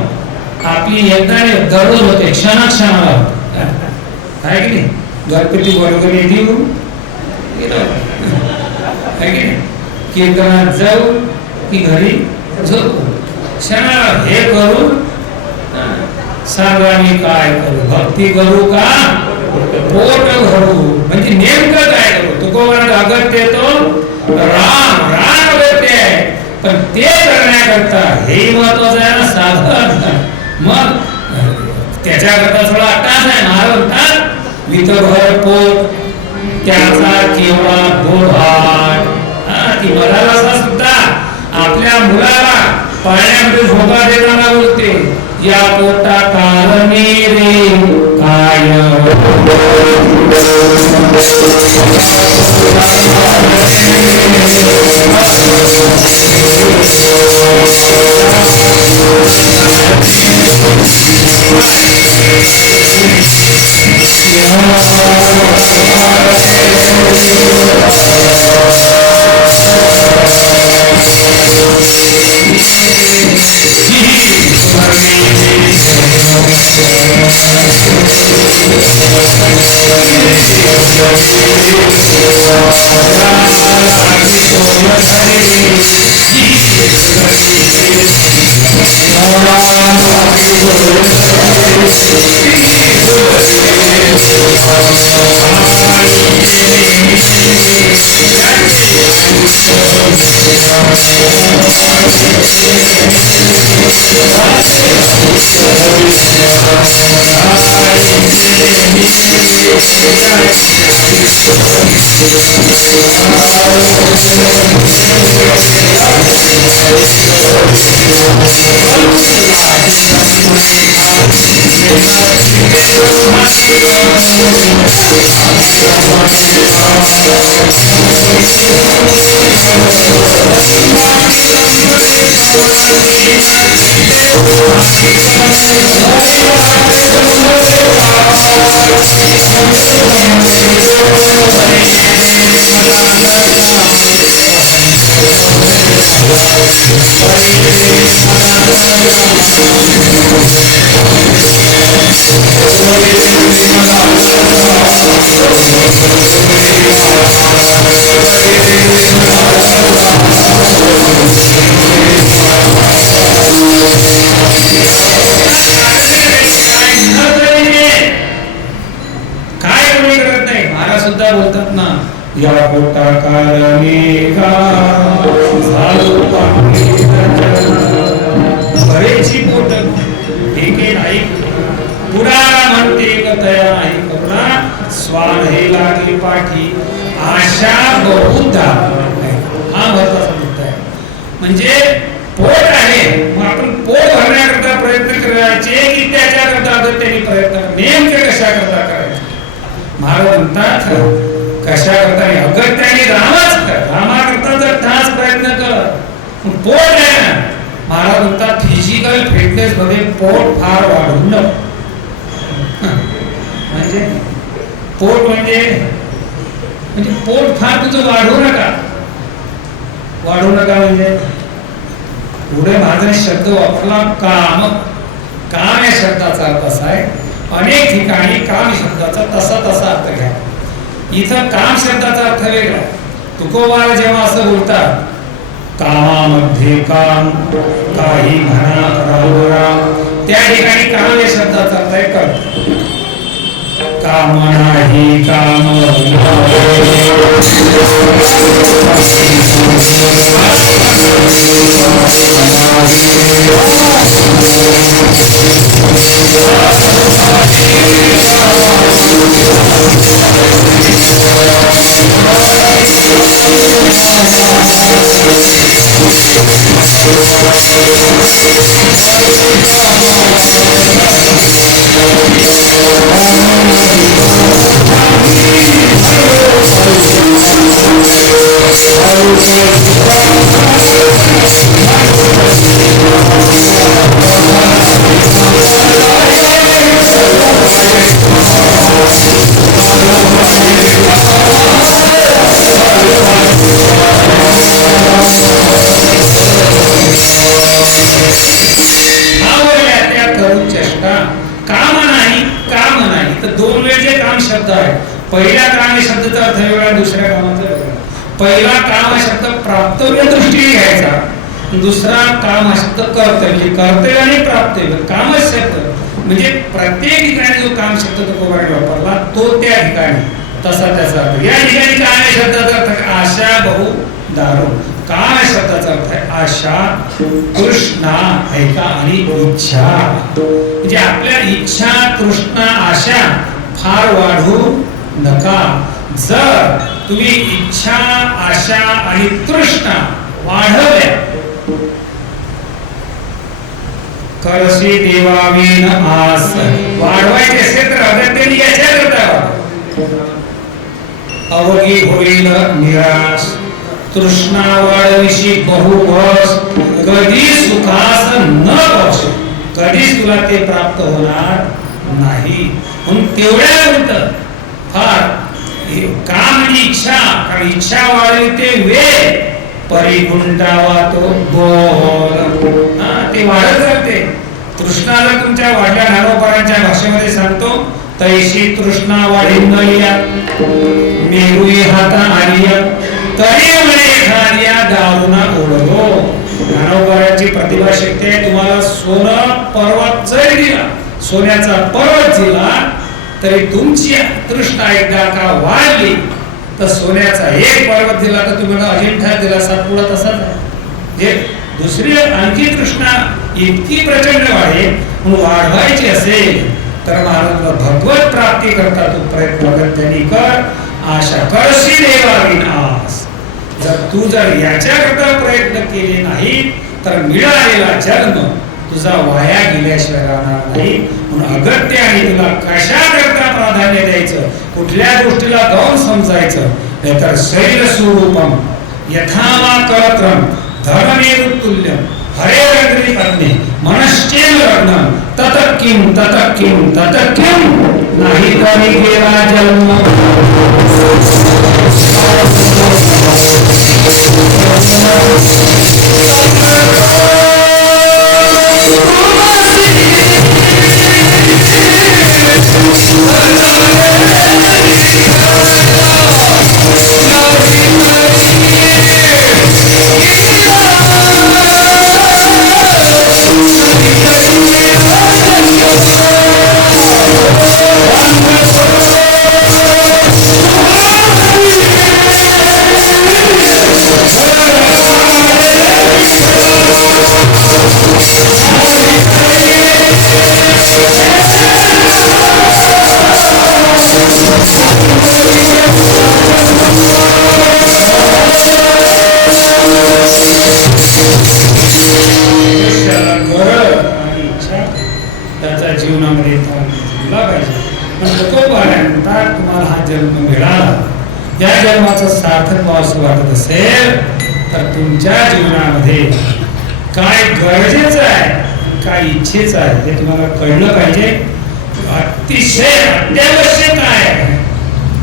आपली एकदा दररोज होते, क्षणाक्षणाला होते. काय की नाही, गणपती वगैरे देऊ काय की नाही, कीर्तनात जाऊ की घरी झोपू, क्षणाला हे करू. सांगा मी काय करू, भक्ती करू का पोट भरू. म्हणजे नेमकं काय करू. तुकोबारात अगत्य तो राम, राम अगत्य आहे. पण ते करण्याकरता हे महत्वाचं आहे ना साधन. मग त्याच्याकरता थोडा अट्टास आहे. महाराज म्हणतात वितभर पोट त्याचा केवढा दोभाट. ती मराला सुद्धा आपल्या मुलाला पाण्यामध्ये झोका देताना बोलते, या पोटा कारणे रे काय बोलतात ना, या पोटा कारणे का झालो बरेचशी पोट एके नाही पुराणा म्हणते कथया आई करुणा स्वान हे लागली पाठी आशा बहुधा. हा महत्वाचा मुद्दा आहे. म्हणजे पोट आहे, मग आपण पोट भरण्याकरता प्रयत्न करायचे की त्याच्याकरता अगत्याने प्रयत्न नेमके कशा करता करायचे. महाराज म्हणतात कशा करता अगत्याने रामाच कर, रामाकरता जर तास प्रयत्न कर. पोट आहे ना, महाराज म्हणतात फिजिकल फिटनेस मध्ये पोट फार वाढवू नको. म्हणजे पोट म्हणजे पोट फार तुझं वाढवू नका. वाढवू नका म्हणजे पुढे माझा शब्द वापरला काम. काम या शब्दाचा अर्थ असा आहे, अनेक ठिकाणी काम शब्दाचा तसा तसा अर्थ घ्या. इथं काम शब्दाचा अर्थ वेगळा. तुकोबाला जेव्हा असं बोलतात कामामध्ये काम काही म्हणा राहुराम, त्या ठिकाणी काम या शब्दाचा अर्थ आहे कर्म. काम नाही काम पहिला काम या शब्दाचा अर्थ वेगळा, दुसऱ्या कामाचा वेगळा. पहिला काम हा शब्द प्राप्तव्य दृष्टीने घ्यायचा, दुसरा काम हा शब्द कर्तव्य, कर्तव्य आणि प्राप्तव्य कामच शब्द. म्हणजे प्रत्येक ठिकाणी जो काम शब्द तुकोबाने वापरला तो त्या ठिकाणी तसा त्याचा अर्थ. या ठिकाणी काम या शब्दाचा अर्थ आशा बहु दारू. काम या शब्दाचा अर्थ आहे आशा, तृष्णा ऐका आणि इच्छा. म्हणजे आपल्या इच्छा, तृष्णा, आशा फार वाढू नका. जर तुम्ही इच्छा, आशा आणि तृष्णा वाढवल्या करशी देवावीन आस, वाढवायचे असेल तर अगत्याने याच्या करता अवघी होईल निराश. तृष्णा वाढविशी बहुवस, कधी सुखास न बस, कधीच तुला ते प्राप्त होणार नाही. म्हणून तेवढ्या म्हणत फार काम आणि इच्छा, कारण इच्छा वाढली ते वेळ परिगुंडावा तो बोल, ते वाढत जाते. तृष्णाला तुमच्या वाढल्या नारोपरांच्या भाषेमध्ये सांगतो तैशी तृष्णा वाढीन मेरुई हाता आलिया तरी म्हणे खालिया दारुना ओढलो. ज्ञानोबराची प्रतिभा शक्ती आहे. तुम्हाला सोनं पर्वत जरी दिला, सोन्याचा पर्वत दिला तरी तुमची तृष्णा एकदा का वाढली तर सोन्याचा एक पर्वत दिला तर तुम्हाला अजिंठा दिला, सातपुडा तसाच आहे. दुसरी आणखी तृष्णा इतकी प्रचंड वाढेल म्हणून वाढवायची असेल तर महाराज भगवत प्राप्ती करता तू प्रयत्न त्यांनी कर. आशा करशी देवा विनाश. जर याच्याकरता प्रयत्न केले नाही तर मिळालेला जन्म तुझा वाया गेल्याशिवाय राहणार नाही. म्हणून अगत्य आहे तुला कशा करता प्राधान्य द्यायचं, कुठल्या गोष्टीला गौण समजायचं. नाहीतर शैल स्वरूपम यथावा कळत्रम धर्ममेरुतुल्यम हरे रंगरी पत्नी मनश्चेन लग्न तत किम नाही तरी गेला जन्म. या जन्माचं सार्थक असं वाटत असेल तर तुमच्या जीवनामध्ये काय गरजेचं आहे, काय इच्छेचं आहे हे तुम्हाला कळलं पाहिजे. अतिशय अत्यावश्यक आहे.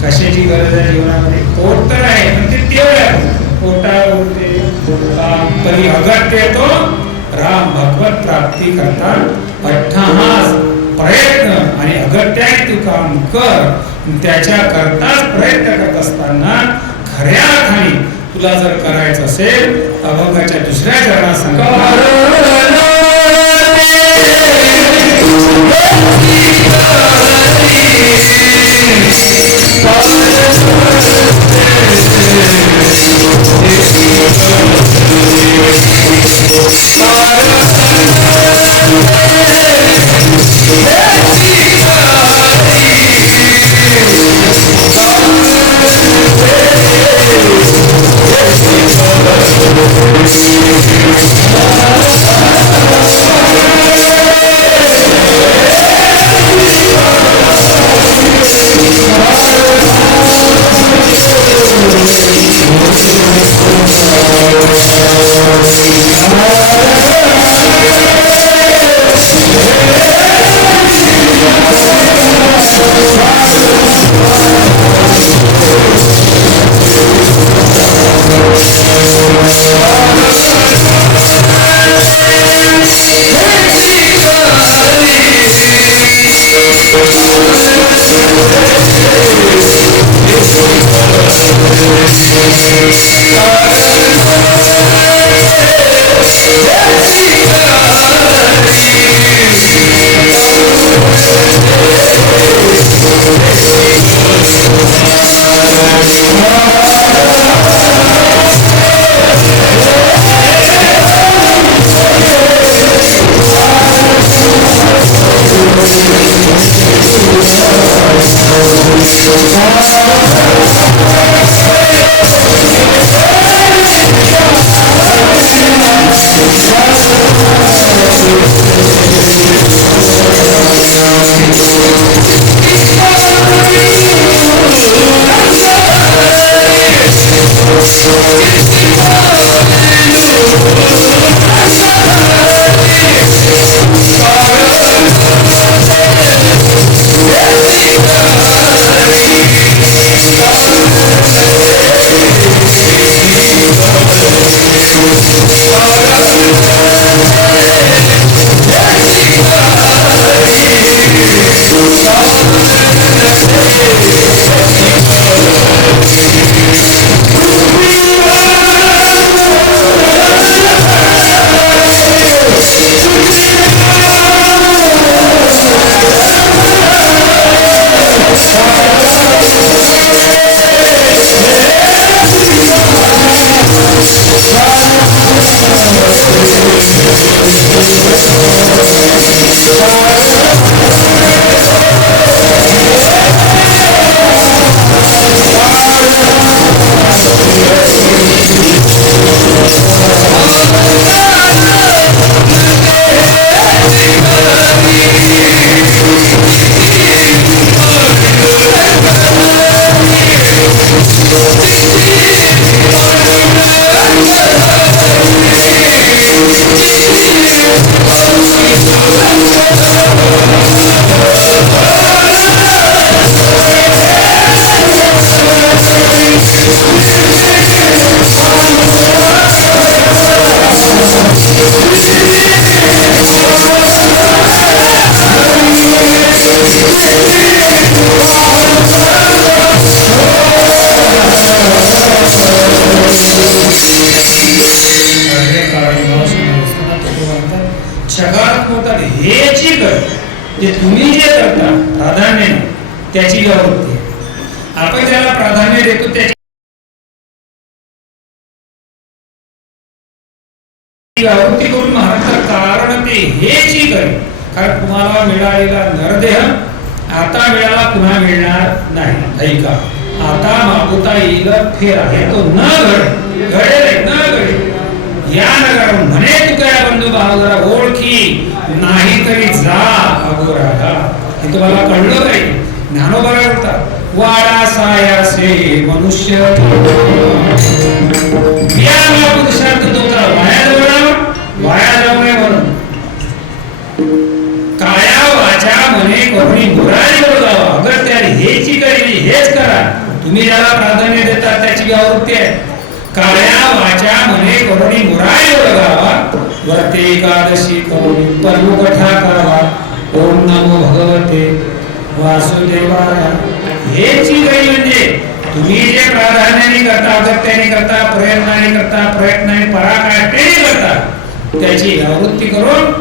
कशाची गरज आहे जीवनामध्ये? पोट तर आहे पण ते तेवढं पोटावरते तरी अगत्य तो राम भगवत प्राप्ती करता अट्टहास प्रयत्न आणि अगत्याने तू काम कर. त्याच्या करताच प्रयत्न करत असताना खऱ्या अर्थाने तुला जर करायचं असेल अभंगाच्या दुसऱ्या चरणात त्याची व्यावृत्ती आहे. आपण ज्याला प्राधान्य देतो त्याची व्यावृत्ती करून महाराष्ट्रात कारण ते हेची करेल. कारण तुम्हाला मिळालेला नरदेह आता मिळाला पुन्हा मिळणार नाही. ऐका, आता मागवता येईल फेर आहे तो न घडे न घडे या नगर म्हणे तुका बंधू भाव जरा ओळखी नाही तरी जा अगोरागा. हे तुम्हाला कळलं काय? ज्ञानोबा बोलतात वाडा सायासे मनुष्य या पुरुषार्थ तुमचा वाया जाऊ नये म्हणून काया वाचा म्हणे कोणी मुरारी बघावा. अगर त्याने हेची करी हेच करा. तुम्ही ज्याला प्राधान्य देता त्याची व्यावृत्ती आहे. काया वाचा म्हणे कोणी मुरारी बघावा. व्रते एकादशी करून पर्वकथा करावा. ओम नमो भगवते वासुदेवाय. हेची करी म्हणजे तुम्ही जे प्राधान्याने करता, अगत्याने करता, प्रयत्नाने पराकाष्ठेने करता त्याची व्यावृत्ती करून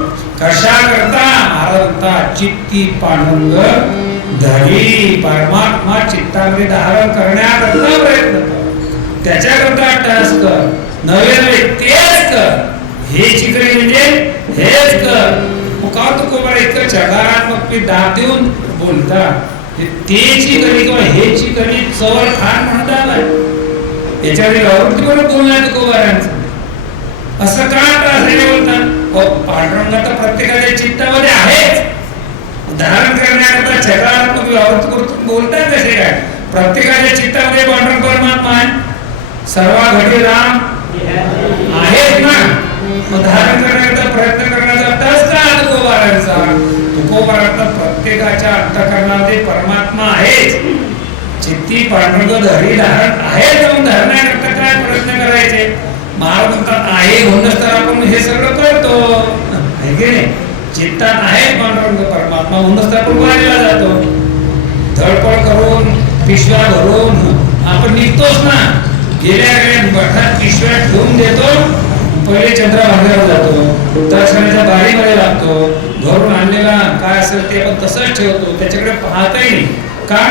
कशा करता आरंता चित्ती पांडुंग धरी परमात्मा चित्तामध्ये धारण करण्याकरता प्रयत्न कर. त्याच्याकरता टास कर. नवे तेच कर. हे चिकरी म्हणजे हेच कर. का तुकोबा इतकं चढारात्मक दाब देऊन बोलता तेची करी किंवा हेची करी चवर खान म्हणतात. याच्यावर व्यावृत्ती करून बोलणार तुकोबारांचं असं का बोलतात. पांडुरंग तर प्रत्येकाच्या चित्तामध्ये आहेच. धारण करण्याकरता चक्रात्मक व्यावृत्ती करून बोलतात कसे काय? प्रत्येकाच्या चित्तामध्ये पांडुरंग परमात्मा आहे. सर्व घटी राम आहेत ना. मग धारण करण्याकरता प्रयत्न करण्याचा टस का तुकोबारांचा? तुकोबारांचा प्रत्येकाच्या अंतःकरणामध्ये परमात्मा आहेच. चित्ती पांडुरंग धरी धारण आहे. जाऊन धरण्याकरता काय प्रयत्न करायचे? महाराज म्हणतात आहे म्हणूनच तर आपण हे सगळं करतो. चित्तात आहे पांडुरंग परमात्मा म्हणूनच तर आपण वारीला जातो. धडपड करून पिशव्या भरून आपण निघतोच ना. गेल्या मठात पिशव्या ठेवून देतो. पहिले चंद्रभागेवर जातो. दर्शनाच्या बारीमध्ये लागतो. घरून आणलेला काय असेल ते आपण तसंच ठेवतो. त्याच्याकडे पाहतही नाही. का?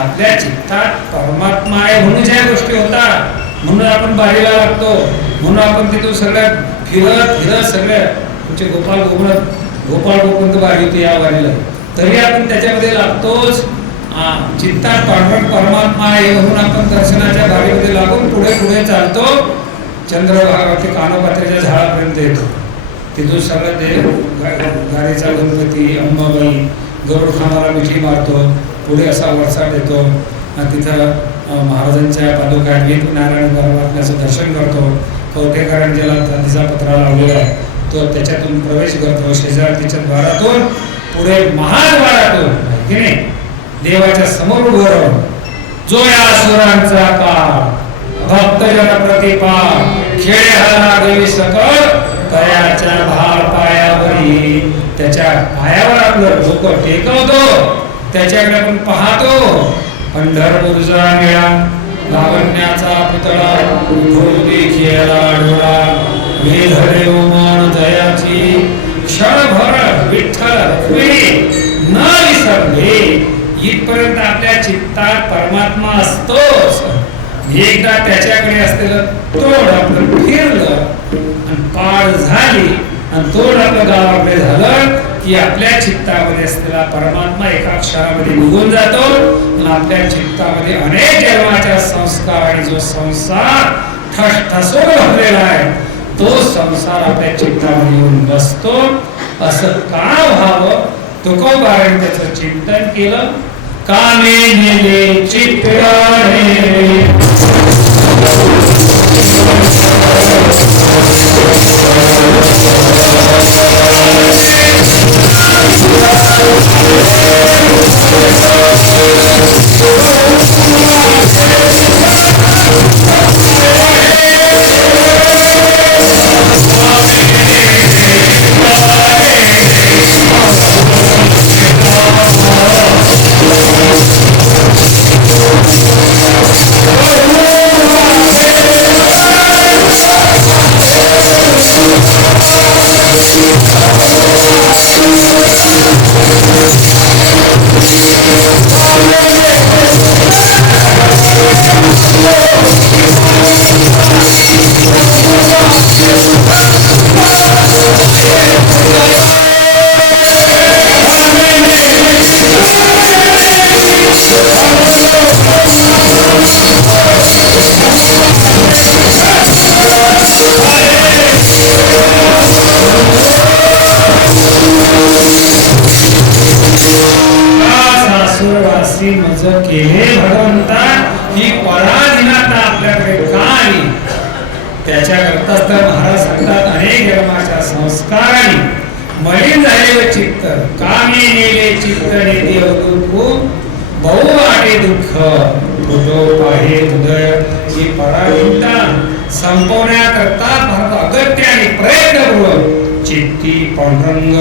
आपल्या चित्तात परमात्मा आहे म्हणून ज्या गोष्टी होतात म्हणून आपण बारीला लागतो. म्हणून आपण तिथून सगळ्या फिरत सगळ्या तुमचे गोपाल गोकुंत बारी होती या वारीला. तरी आपण त्याच्यामध्ये लागतोच. चित्तात पांडुरंग परमात्मा आहे म्हणून आपण दर्शनाच्या बारीमध्ये लागून पुढे चालतो. चंद्रभागावरती कानोपात्रेच्या झाडापर्यंत येतो. तिथून सगळं ते गाडीचा गणपती अंबाबाई गरुड खानाला मिठी मारतो. पुढे असा वरसाट येतो. तिथं महाराजांच्या पादुका नारायण परमात्म्याचं दर्शन करतो. कवठेकरांच्या गांधीचा पत्रा लावलेला आहे तो त्याच्यातून प्रवेश करतो. शेजारतीच्या द्वारातून पुढे महाद्वारातून की नाही देवाच्या समोर उभं राहून जो या असुरांचा काळ भक्तजन प्रतिपा खेळे हरा देवी सकळ तयाच्या भार पायावरी. त्याच्या पायावर आपलं डोकं टेकवतो. त्याच्याकडे आपण पाहतो. पंढरपूरचा मेळा लावण्याचा पुतळा खेळला डोळा वेधरे उमन जयाची क्षणभर विठ्ठल न विसरले. इथपर्यंत आपल्या चित्तात परमात्मा असतोच. एकदा त्याच्याकडे असलेलं तोड आपलं फिरलं आणि पाळ झाली आणि तोड आपलं गावाकडे झालं की आपल्या चित्तामध्ये असलेला परमात्मा एका क्षणामध्ये निघून जातो आणि आपल्या चित्तामध्ये अनेक जन्माच्या संस्कार आणि जो संसार ठसठसून भरलेला आहे तो संसार आपल्या चित्तामध्ये येऊन बसतो. असं का व्हावं? तुकोबाराने त्याचं चिंतन केलं. कामे नेले चित्ताने असी मज केले भगवंता ही पराधीनता आपल्याकडे का आली? त्याच्याकरताच तर महाराज सांगतात अनेक जन्माच्या संस्काराने मलिन झालेले चित्त कामी नेले चित्त नेते दुःख बहु वाटे दुःख फुटो पाहे उदय ही पराधीनता संपवण्याकरता भारत अगत्याने प्रयत्नपूर्वक चित्ती पांडुरंग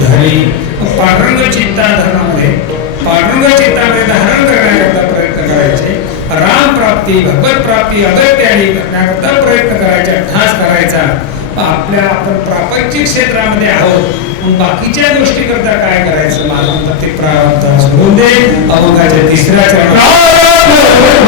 धरी पांडुरंग चित्ताधारणामध्ये पांडुरंग चित्तामध्ये धारण करण्याकरता प्रयत्न करायचे राम प्राप्ती भगवत प्राप्ती अगत्याने करण्याकरता प्रयत्न करायचा ठास करायचा आपण प्रापंचिक क्षेत्रामध्ये आहोत मग बाकीच्या गोष्टी करता काय करायचं मला ते प्रारब्ध सोडून दे अवघाच्या तिसऱ्या चरणात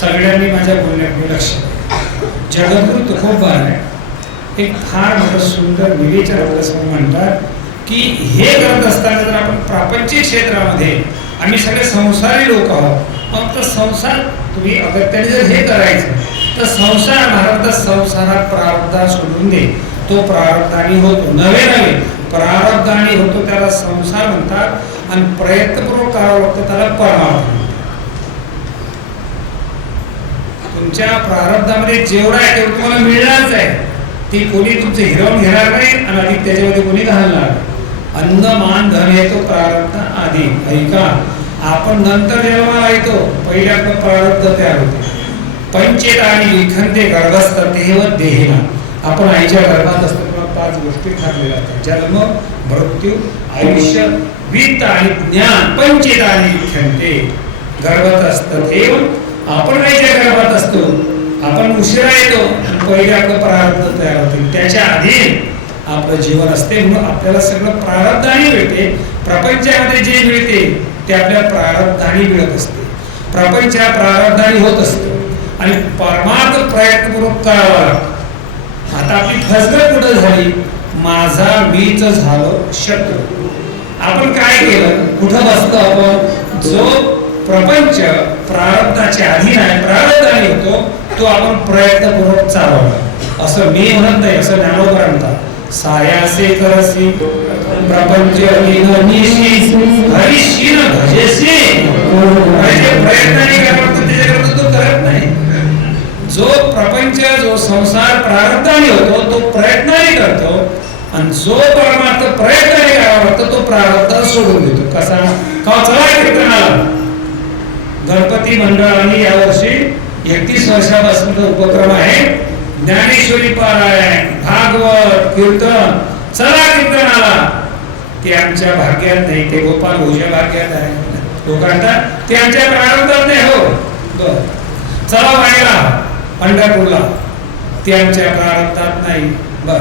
सगळ्यांनी माझ्या बोलण्याकडे लक्ष जगद्गुरु तुकोबा एक फार मोठं सुंदर विवेचन आपल्यासमोर म्हणतात की हे करत असताना जर आपण प्रापंचिक क्षेत्रामध्ये आम्ही सगळे संसारी लोक आहोत मग तर संसार तुम्ही अगत्याने जर हे करायचं तर संसार महाराज संसारात प्रारब्ध सोडून दे तो प्रारब्धानी होतो नवे प्रारब्धानी होतो त्याला संसार म्हणतात आणि प्रयत्नपूर्वक करावं लागतं त्याला परमार्थ तुमच्या प्रारब्धामध्ये जेवढा आहे तेवढं तुम्हाला मिळणारच आहे ती कोणी तुमचं हिरवून घेणार नाही आणि अधिक त्याच्यामध्ये कोणी घालणार अन्न मान धन येतो प्रारब्ध आधी ऐका आपण नंतर जन्माला येतो पहिले आपलं प्रारब्ध तयार होते पंचेत आणि लिखनते गर्भस्थ तेव देहिना आपण आईच्या गर्भात असताना 5 गोष्टी ठरलेल्या असतात जन्म मृत्यू आयुष्य वित्त आणि ज्ञान पंचेत आणि लिखनते गर्भात असतं तेव आपण आईच्या गर्भात असतो आपण उशिरा येतो पहिले आपलं प्रारब्ध तयार होते त्याच्या आधी आपलं जीवन असते म्हणून आपल्याला सगळं प्रारब्धाने मिळते प्रपंचामध्ये जे मिळते ते आपल्या प्रारब्धाने मिळत असते प्रपंच हा प्रारब्धाने होत असतो आणि परमार्थ प्रयत्नपूर्वक करावा लागतो आता आपली फसगत कुठं झाली माझा मीच झालो शत्रू आपण काय केलं कुठं बसतो आपण जो प्रपंच प्रारब्धाच्या अधीन आहे प्रारब्धाने होतो तो आपण प्रयत्नपूर्वक चालवला असं मी म्हणत नाही असं ज्ञानोबा म्हणतात सायासे करसी प्रपंच हरिशीन भजेसी प्रयत्नाने करतो त्याच्याकरता तो करत नाही. जो प्रपंच जो संसार प्रारब्धाने होतो तो प्रयत्नाने करतो आणि जो परमार्थ प्रयत्नाने करावा लागतो तो प्रारब्ध सोडून देतो. कसा का चला कीर्तनाला गणपती मंडळाने यावर्षी 31 वर्षापासून उपक्रम आहे ज्ञानेश्वरी पारायण भागवत कीर्तन. चला कीर्तनाला. ते आमच्या भाग्यात नाही, ते गोपाल भोजा भाग्यात आहे. लोक म्हणतात ते आमच्या प्रारब्धात नाही. हो बर चला वाईला पंढरपूरला, ते आमच्या प्रारब्धात नाही. बर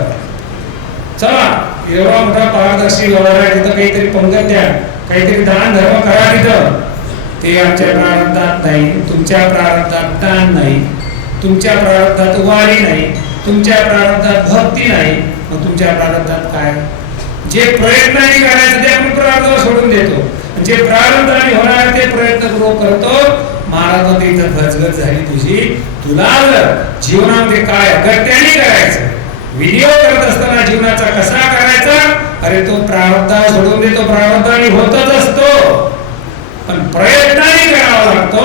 चला एवढा मोठा पारदर्शी व्यवहार आहे तिथं काहीतरी पंगत द्या, काहीतरी दान धर्म करा तिथं, ते आमच्या प्रारब्धात नाही. तुमच्या प्रारब्धात दान नाही, तुमच्या प्रारब्धात वारी नाही, तुमच्या प्रारब्धात भक्ती नाही. मग तुमच्या प्रारब्धात काय? जे प्रयत्नाने करायचं ते आपण प्रारब्धाला सोडून देतो, जे प्रारब्धाने होणार ते प्रयत्न करतो. महाराज इथं गजगज झाली तुझी. तुला जर जीवनामध्ये काय अगत्याने करायचं, व्हिडिओ करत असताना जीवनाचा कसा करायचा, अरे तो प्रारब्धाला सोडून देतो. प्रारब्धाने होतच असतो पण प्रयत्नाने करावा लागतो.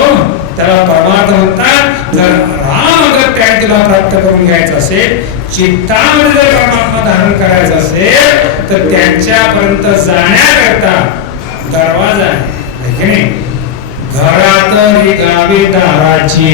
त्याला परमार्थ म्हणतात. जर राम अगत्याने तुला प्राप्त करून घ्यायचं असेल, चित्तामध्ये जर परमात्मा धारण करायचं असेल तर त्यांच्यापर्यंत जाण्याकरता दरवाजा आहे की नाही. घरात रिकामी दाराची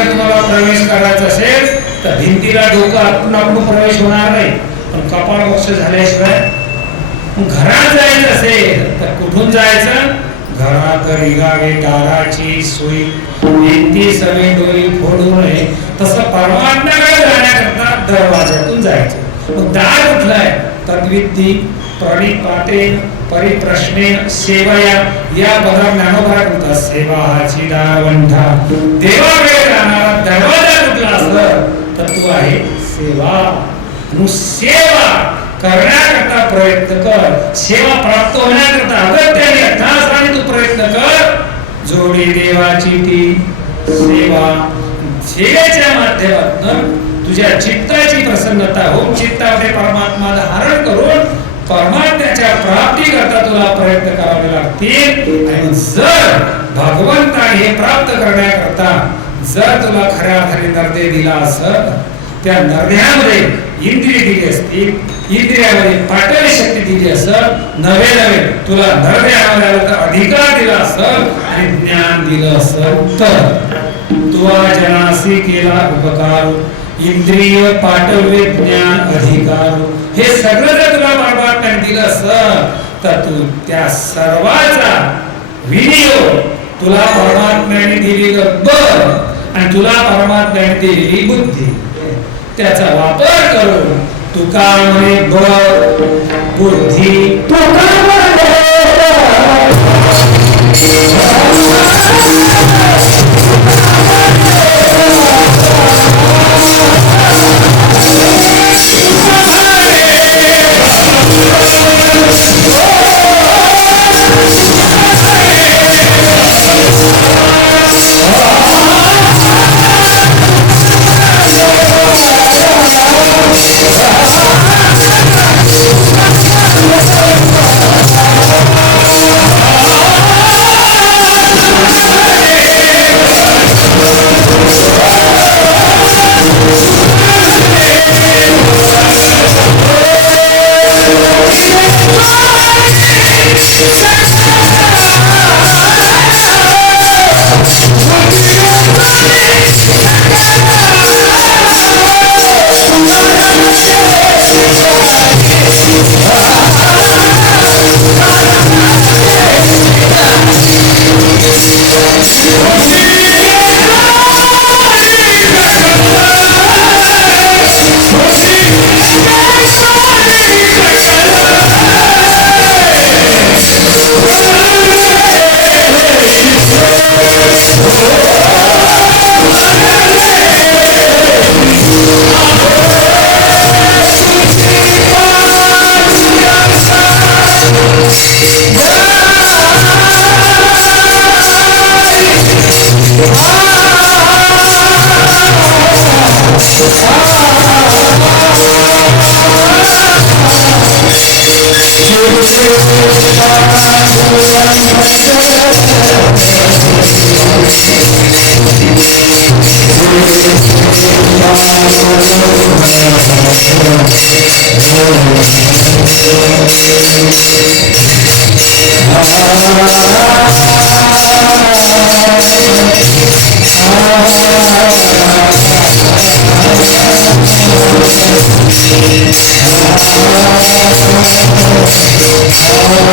तुम्हाला प्रवेश करायचा असेल तर भिंतीला डोकं आपण प्रवेश होणार नाही, पण कपाळ मोक्ष झाल्याशिवाय. घरात जायचं असेल तर कुठून जायचं? घरात रिगावे दाराची सोयी भिंती सवे डोळी फोडू नये. तसं परमात्म्याकडे जाण्याकरता दरवाजातून जायचं. मग दार कुठलं आहे? तद्विद्धी प्रणिपातेन परिप्रश्नेन सेवया. या पदा ज्ञानोबा म्हणतात सेवा हाची दारवंठा. देवाकडे जाणारा दरवाजा कुठला असलं तर तो आहे सेवा. सेवा करण्याकरता प्रयत्न कर. सेवा प्राप्त होण्याकरता अगत्याने अर्थाने तू प्रयत्न कर. जोडी देवाची ती सेवा. सेवेच्या माध्यमातून तुझ्या चित्ताची प्रसन्नता होऊन चित्तामध्ये परमात्मा धारण करून परमात्म्याच्या प्राप्ती करता तुला प्रयत्न करावे लागतील. आणि जर भगवंताने हे प्राप्त करण्याकरता जर तुला खऱ्या अर्थाने नरदे दिला असत, त्या नरद्यामध्ये इंद्रिय दिली असती, इंद्रियामध्ये पाटवी शक्ती दिली असत, नवे तुला नरद्यामध्ये अधिकार दिला असत आणि ज्ञान दिलं असत तर तुवा जनासी केला उपकार. इंद्रिय पाठवे ज्ञान अधिकार हे सगळं जर तुला परमात्म्याने दिलं असत तर तू त्या सर्वाचा विनियोग तुला परमात्म्याने दिलेलं बळ आणि तुला परमात्म्याने दिलेली बुद्धी त्याचा वापर करून तुका म्हणे बळ बुद्धी तुका Oh